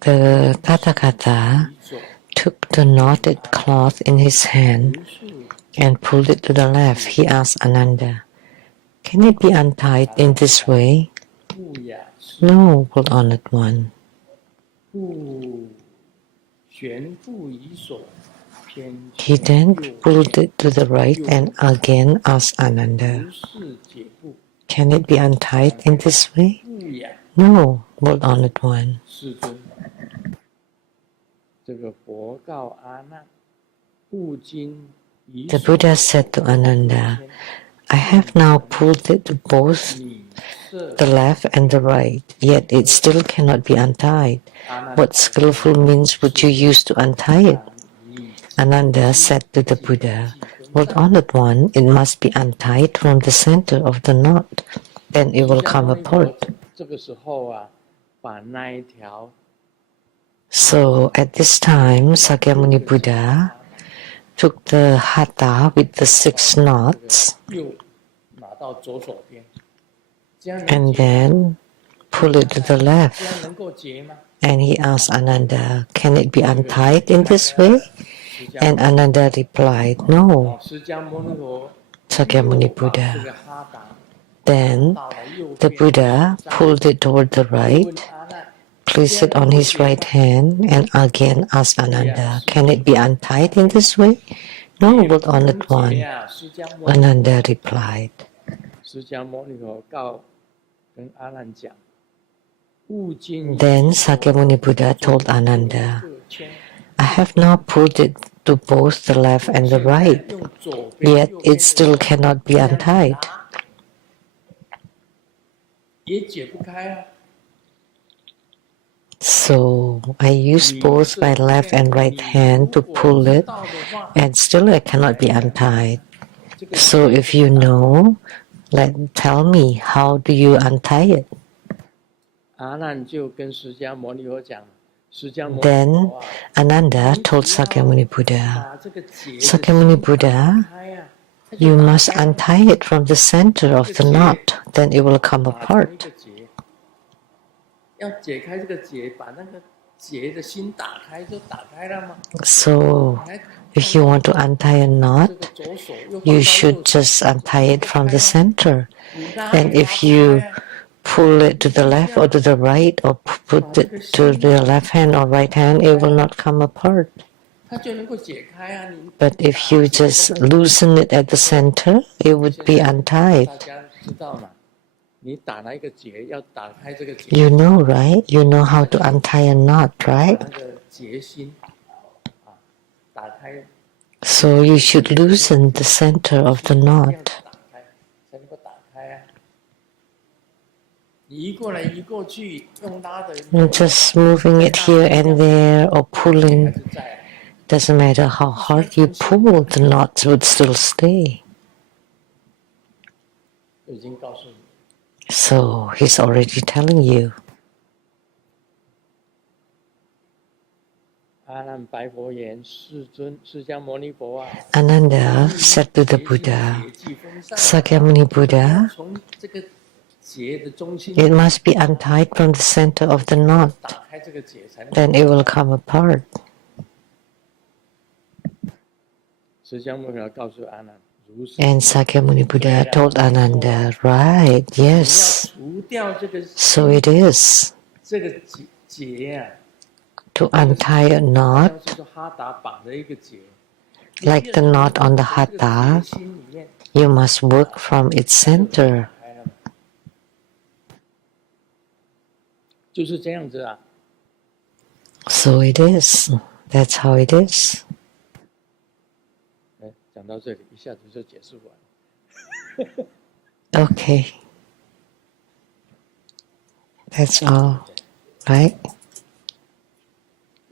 The Tathagata 以所 took the knotted cloth in his hand 如数 and pulled it to the left. He asked Ananda, "Can it be untied in this way?" 不雅事， No, World Honored One. 不悬复以所偏 He 前 then 右 pulled it to the right and again asked Ananda, 如是解布， "Can it be untied in this way?" 不雅 No, World Honored One. 世尊。这个佛告阿难，不经以 The 所 Buddha said to Ananda, "I have now pulled it to both 你设 the left and the right, yet it still cannot be untied. 阿难 What skillful means would you use to untie it?" 以 Ananda said to the Buddha, "World Honored One, it must be untied from the center of the knot. Then it will come apart." 这个时候啊，把那一条 So at this time, Sakyamuni Buddha took the hatha with the 6 knots 右拿到左手边，这样 and then pull it to the 这 left. 样能够结吗？ And he asked Ananda, "Can it be untied in this way?" And Ananda replied, "No." 释迦牟尼佛 Sakyamuni 把这 Buddha 个哈达 Then 到了右 the 边 Buddha pulled it toward the 问 right, 阿难， placed it on his right hand, and again asked Ananda, "Can it be untied in this way?" 也 "No, 不 but 能 honored 解 one," 呀。释迦牟尼 Ananda replied. 释迦牟尼佛跟阿难讲，悟尽 Then Sakyamuni Buddha told Ananda, "I have now pulled it to both the left and the right, 用左边 yet 右边 it still cannot be 这样子 untied. 拉也解不开啊。 So I use both my left and right hand to pull it, and still it cannot be untied. So if you know, tell me, how do you untie it?" 阿难就跟释迦牟尼佛讲，释迦牟尼 Then 佛啊， Ananda told Sakyamuni Buddha, 把这个结的 "Sakyamuni 心 Buddha, 打开啊，它就 you 打 must 开了 untie it from the center of the knot, then it will come 打成一 apart." 个结，要解开这个结，把那个结的心打开，就打开了吗？ So 你还 if you want to untie a 这 knot, 个左手又放 you 到右 should 手， just untie it from the center. 你拉 And 也拉 if 不 you 开啊。 pull it to the left or to the right, or put it to the left hand or right hand, it will not come apart. 它就能够解开啊。你 But if you just loosen it at the center, it would be 现在 untied. 大家知道吗？你打了一个结，要打开这个结， You know, right? You know how to untie a knot, 把 right? 那个结心啊打开， So you should loosen the center of the 这样 knot. 子打开才能够打开啊。你移过来移过去，用拉的， And just moving it here and there or 还 pulling, 是在啊。 doesn't matter how hard you pull, the knots would still stay. 已经告诉你， So he's already telling you. 阿难白佛言：世尊，释迦牟尼佛啊， Ananda said to the Buddha, "Sakyamuni Buddha, 从这个结的中心 it must be untied from the center of the knot, 打开这个结，才能 then it will come apart." 释迦牟尼佛告诉阿难，如是。 And Sakyamuni Buddha told Ananda, "Right, 你要 yes, 除掉这个 so it is. 这个结啊， To untie a 好 knot, 像是说哈达绑的一个结， like the knot on the 从这个 hatha, 结心里面 you must work from its center. 打开了嘛，就是这样子啊。 So it is. That's how it is. 哎，讲到这里，一下子就解释完。 Okay. That's all, right?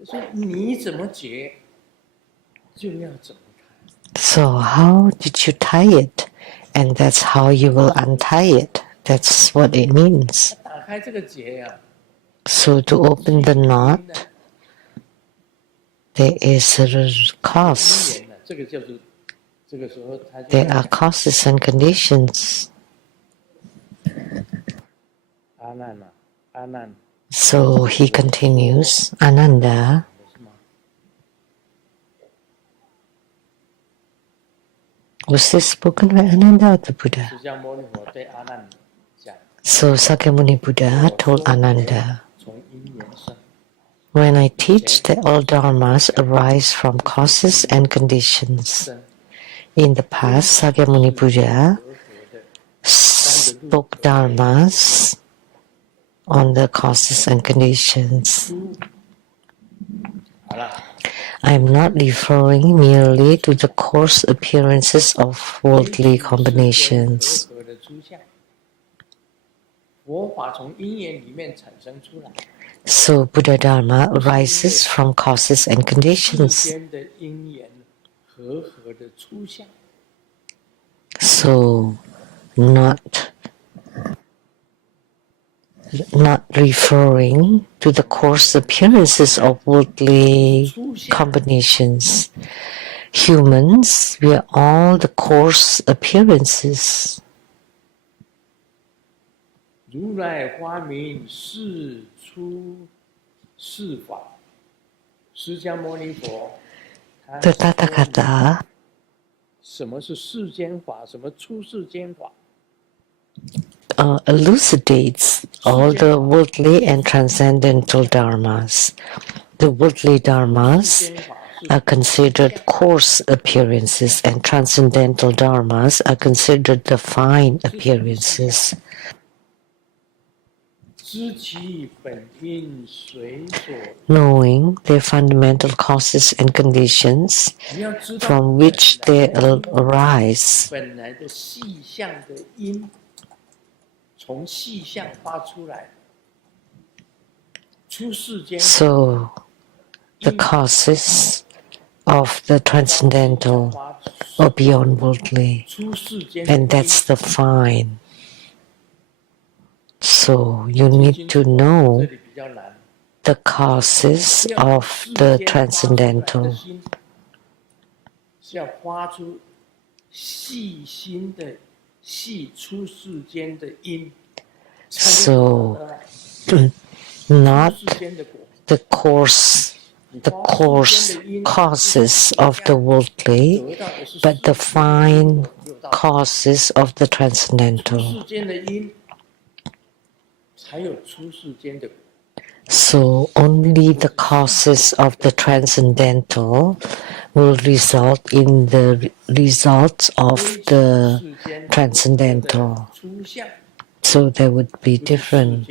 所以你怎么解，就要怎么开。 So how did you tie it? And that's how you will untie it. That's what it means. 打开这个结呀、 So to open the knot, there is a 因 cause. 缘呢，这个叫做，这个时候他就 There are causes and conditions. 阿难啊，阿难， So he continues, Ananda, 是吗？ was this spoken by Ananda or the Buddha? 释迦牟尼佛对阿难讲， So Sakyamuni Buddha told Ananda, 从因缘生， when I teach that all dharmas arise from causes and conditions. In the past, Sakyamuni Buddha 和合的 spoke dharmas on the causes and conditions. 好了， I am not referring merely to the coarse appearances of worldly combinations. 和合的出现，佛法从因缘里面产生出来， So Buddha Dharma arises from causes and 世 conditions. 间的因缘和合的出现， So not referring to the coarse appearances of worldly combinations. Humans, we are all the coarse appearances. 如来发明世出世法，释迦牟尼佛，他 The Tathagata 什么是世间法，什么出世间法？ elucidates all the worldly and transcendental dharmas. The worldly dharmas are considered coarse appearances, and transcendental dharmas are considered the fine appearances. Knowing their fundamental causes and conditions from which they arise. So, the causes of the transcendental or beyond worldly, and that's the fine. So, you need to know the causes of the transcendental. So, not the coarse causes of the worldly, but the fine causes of the transcendental. So only the causes of the transcendental will result in the results of the transcendental. So they would be different.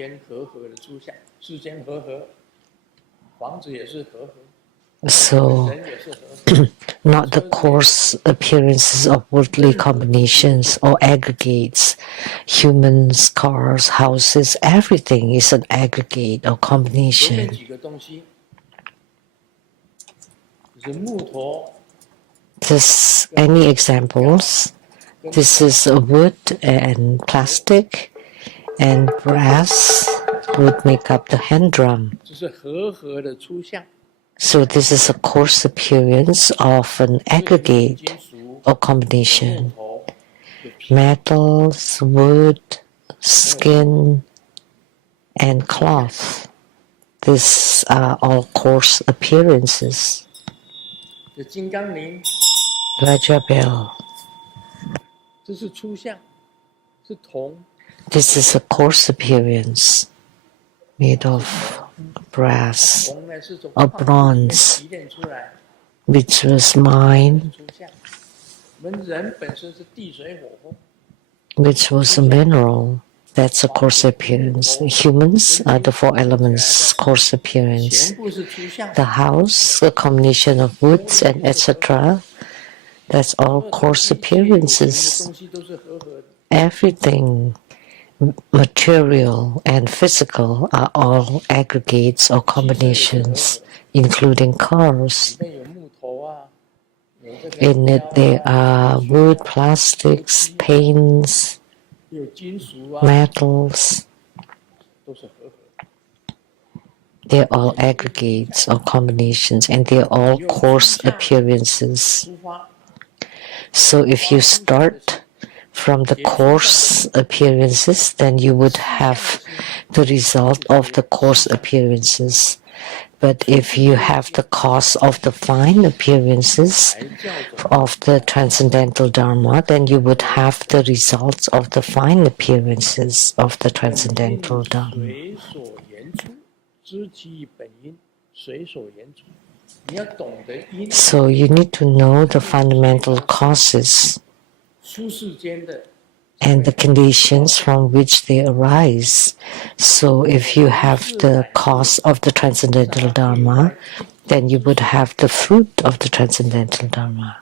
So, not the coarse appearances of worldly combinations or aggregates. Humans, cars, houses, everything is an aggregate or combination. Just any examples? This is wood and plastic and brass would make up the hand drum. So this is a coarse appearance of an aggregate or combination. Metals, wood, skin, and cloth. These are all coarse appearances. Raja bell. This is a coarse appearance made of brass or bronze, which was mined, which was a mineral. That's a coarse appearance. Humans are the four elements, coarse appearance. The house, a combination of woods and etc. That's all coarse appearances. Everything material and physical are all aggregates or combinations, including cars. In it there are wood, plastics, paints, metals. They're all aggregates or combinations, and they're all coarse appearances. So if you start from the coarse appearances, then you would have the result of the coarse appearances. But if you have the cause of the fine appearances of the transcendental Dharma, then you would have the results of the fine appearances of the transcendental Dharma. So you need to know the fundamental causes and the conditions from which they arise. So if you have the cause of the transcendental Dharma, then you would have the fruit of the transcendental Dharma.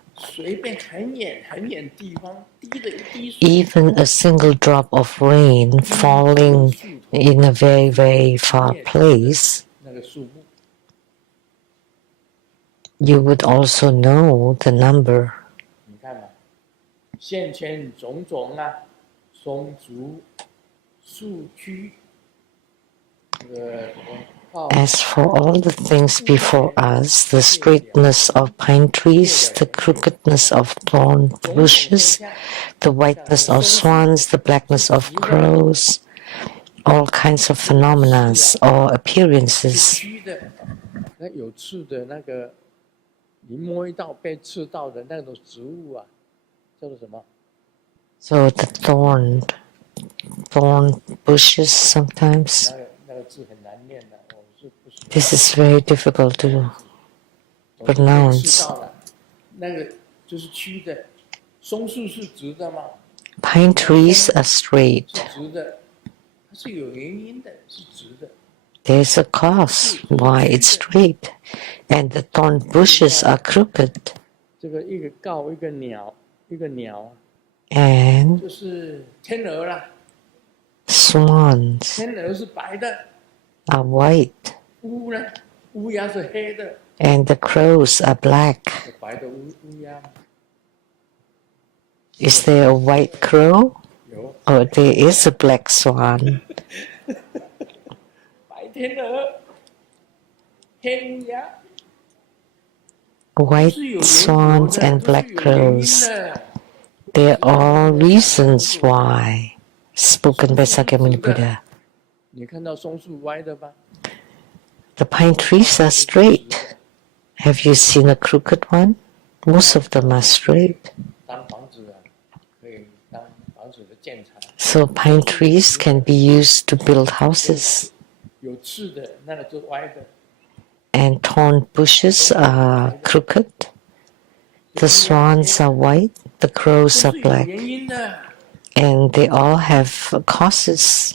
Even a single drop of rain falling in a very, very far place, you would also know the number. As for all the things before us, the straightness of pine trees, the crookedness of thorn bushes, the whiteness of swans, the blackness of crows, all kinds of phenomena or appearances. So the thorn thorn bushes sometimes. 那个字很难念的，我是不喜欢。 This is very difficult to 总是可以吃 pronounce. 到的，那个就是曲的，松树是直的吗？ Pine trees are straight. 是直的，它是有原因的，是直的。 There's a cause why it's straight, and the thorn bushes are crooked. 这个一个告一个鸟，一个鸟 And 就是天鹅啦， swans 天鹅是白的， are white, 乌呢，乌鸦是黑的， and the crows are black. 有白的乌鸦 Is there a white crow? 有， Or there is a black swan? 白天鹅，黑乌鸦， White 是有 swans and 都是 black 有原因 crows. 的。 There are reasons why, spoken by Sakyamuni Buddha. 你看到松树歪的吧？ The pine trees are straight. Have you seen a crooked one? Most of them are straight. 当房子啊，可以当房子的建材。 So pine trees can be used to build houses. 有刺的那个是歪的， And thorn bushes are crooked. The swans are white. The crows 都 are 是有 black. 原因的。 And they all have causes.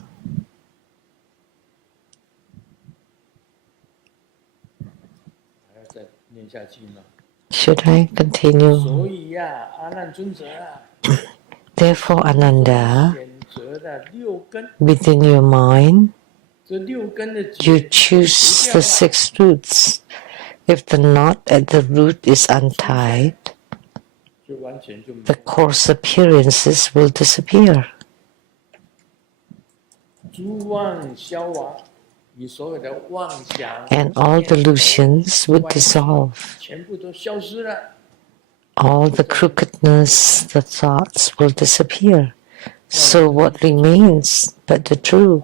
还要再念下去吗？ Should I continue? 所以呀、阿难尊者啊， Therefore, Ananda, 选择的六根， within your mind, 这六根的 you 结 choose the 6 roots. If the knot at the root is untied, 就完全就没 the 有。 coarse appearances will disappear. 诸妄消亡，你所有的妄想 And all delusions would dissolve. 全部都消失了。 All the crookedness, the thoughts will disappear. So what remains but the true?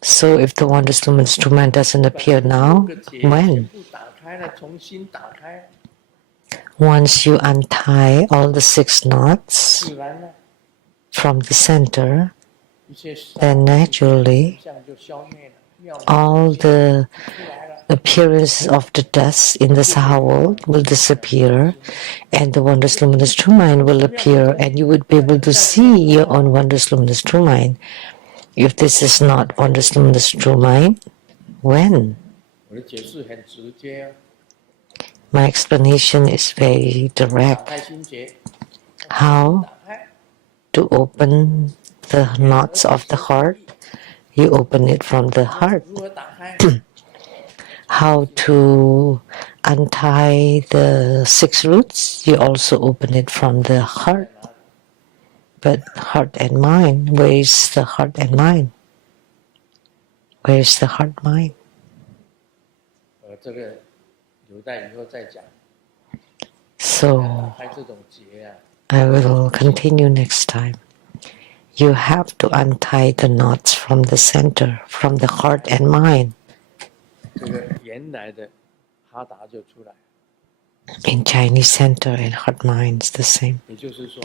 So if the wondrous luminous true mind doesn't appear now, 这个结全 when? 部打开了，重新打开， Once you untie all the 6 knots 自然呢， from the center, 一些 then naturally 相就消灭了，妙 all the 出来了。 appearances of the dust in the Saha world will disappear, and the wondrous luminous true mind will appear, and you would be able to see your own wondrous luminous true mind. If this is not wondrous luminous true mind, when? 我的解释很直接， My explanation is very 打 direct. 开心结， How 打开， to open the knots of the heart? You open it from the heart. 如何打开？ How to untie the 6 roots? You also open it from the heart. But heart and mind, where is the heart and mind? Where is the heart mind? 这个留待以后再讲。 So 打开这种结啊， I will continue next time. You have to untie the knots from the center, from the heart and mind. 这个原来的哈达就出来。 In Chinese center and heart mind is the same. 也就是说，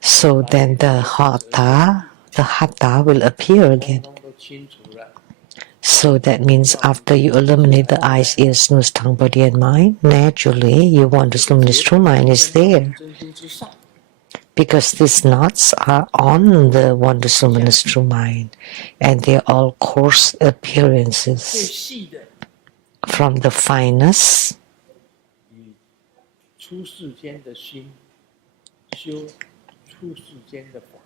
So then the hatha will appear again. 通通都清除了。 So that means after you eliminate the eyes, ears, nose, tongue, body, and mind, naturally your wondrous luminous true mind is there. 真心之上， Because these knots are on the wondrous luminous true mind, and they are all coarse 最 appearances. 细的 From the finest 以出世间的心修出世间的法，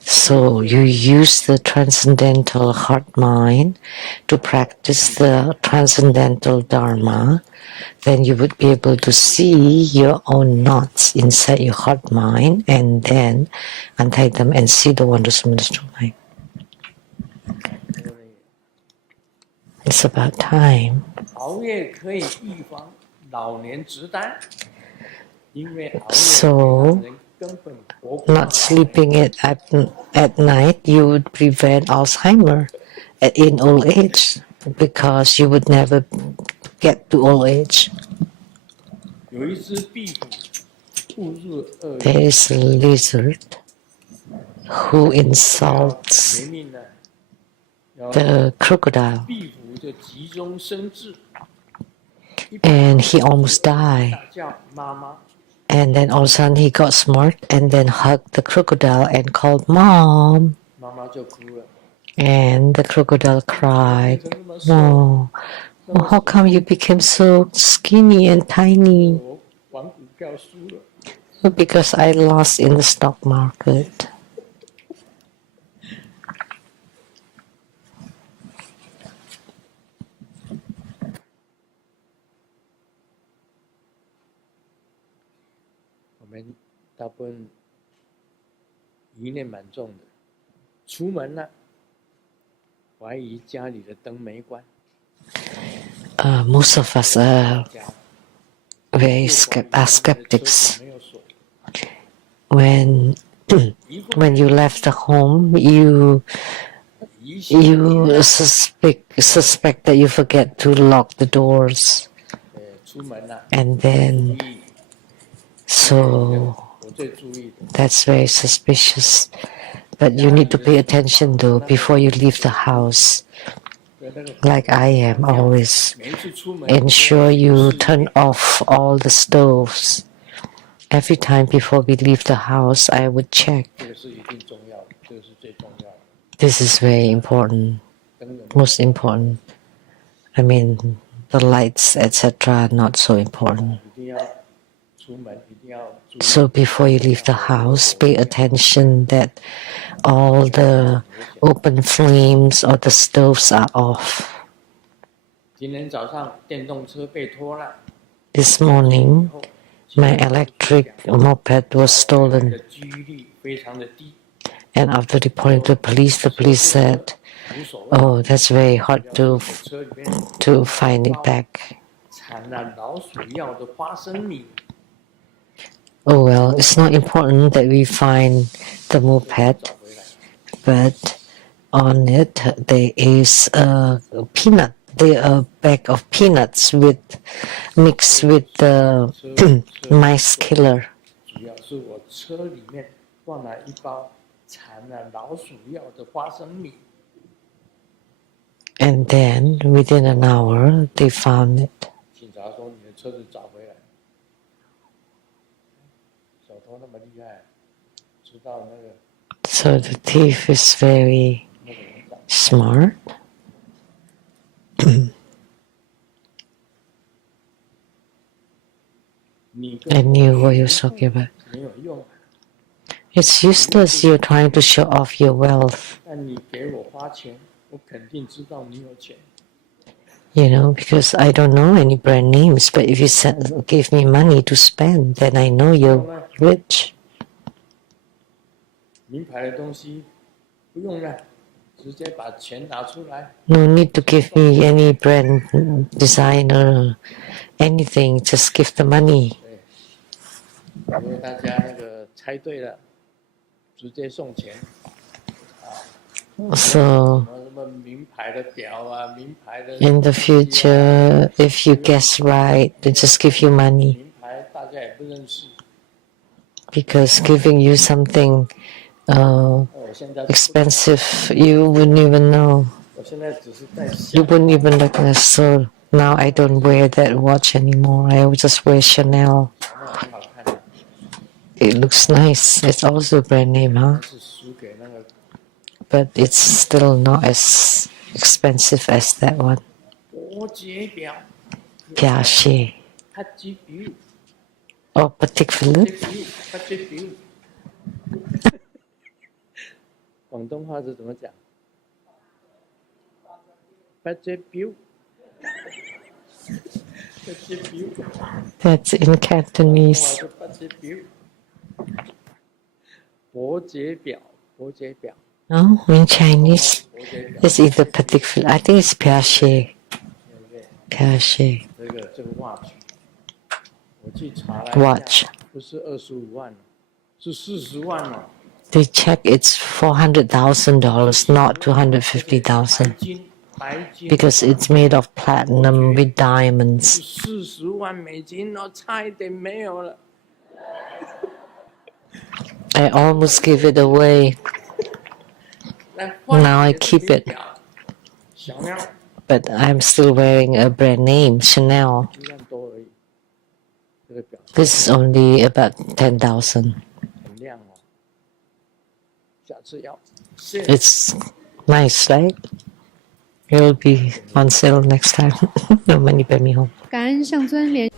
So you use the transcendental heart mind to practice the transcendental dharma, then you would be able to see your own knots inside your heart mind and then untie them and see the wondrous luminous true mind. It's about time. 熬夜可以预防老年痴呆，因为熬夜 So 会让人根本活不到 Not sleeping at night, you would prevent Alzheimer in old age because you would never get to old age. 有一只壁虎误入鳄鱼， There is a lizard who insults 没命了，要 the crocodile, 壁虎就急中生智， and he almost died. 大叫妈妈， And then all of a sudden he got smart and then hugged the crocodile and called mom. 妈妈就哭了。 And the crocodile cried, "Oh, how come you became so skinny and tiny?" 我玩股票输了。 Because I lost in the stock market. 我们大部分疑念蛮重的，出门了，怀疑家里的灯没关。 Most of us are very skeptics. 没有锁， When you left the home, you 疑心 suspect that you forget to lock the doors, 出门了， and 注 then 意。 so 我最注意的， that's very suspicious. But you need to pay attention though before you leave the house. 那个 Like I am always 每一次出门 ensure you turn off all the stoves. Every time before we leave the house, I would check. 这个是一定重要的，这个是最重要的。 This is very important, 灯有没有 most important. I mean, the lights, etc., are not so important. 一定要出门，一定要注意。 So before you leave the house, pay attention that all the open flames or the stoves are off. 今天早上电动车被拖了， This morning, my electric moped was 的 stolen. 几率非常的低， And after reporting to the police said, 无所谓。 "Oh, that's very hard 车里面 to find it back." 产了老鼠药的花生米， Oh well, it's not important that we find the moped, 找回来。 but on it there is a peanut. There a bag of peanuts mixed with the mice killer. 主要是我车里面放了一包产了老鼠药的花生米， And then within an hour they found it. 警察说你的车子找回来。小偷那么厉害，知道那个 So the thief is very 那个人长， smart. 你 I 跟 knew what he was talking about. 没有用， It's useless you're trying to show off your wealth, 但你给我花钱，我肯定知道你有钱。 because I don't know any brand names, but if you give me money to spend, then I know you're rich. 名牌的东西不用了，直接把钱拿出来。 No need to give me any brand designer, anything, just give the money. 对，如果大家那个猜对了，直接送钱。 So 什么名牌的表啊，名牌的 in the future, if you guess right, they just give you money. 名牌大家也不认识。 Because giving you something 我现在 expensive, you wouldn't even know. 我现在只是在 You 想， wouldn't even recognize. So now I don't wear that watch anymore. I just wear Chanel. 那很好看的， It looks nice. It's also a brand name, huh? 是输给那个 But it's still not as expensive as that one. 伯爵表， Piaget 它只表， or Patek Philippe. 它只表。广东话是怎么讲？八只表，八只表， That's in 我 Cantonese. 是八只表。伯爵表，伯爵表， No, in Chinese, 伯爵表， it's either Patek Philippe. I think it's Piaget. 对不对？ Piaget 这个 watch， 我去查了 watch. 不是25万，是40万哦。 They check it's $400,000, not 250,000, 白金 because it's made of platinum with diamonds. 40万美金哦，差一点没有了。 I almost gave it away. Now I keep it. 小喵 But I'm still wearing a brand name, Chanel. 1万多而已，这个表 This is only about 10,000. 很亮哦。下次要 share It's nice, right? It'll be on sale next time. No money, pay me home. 感恩上尊莲。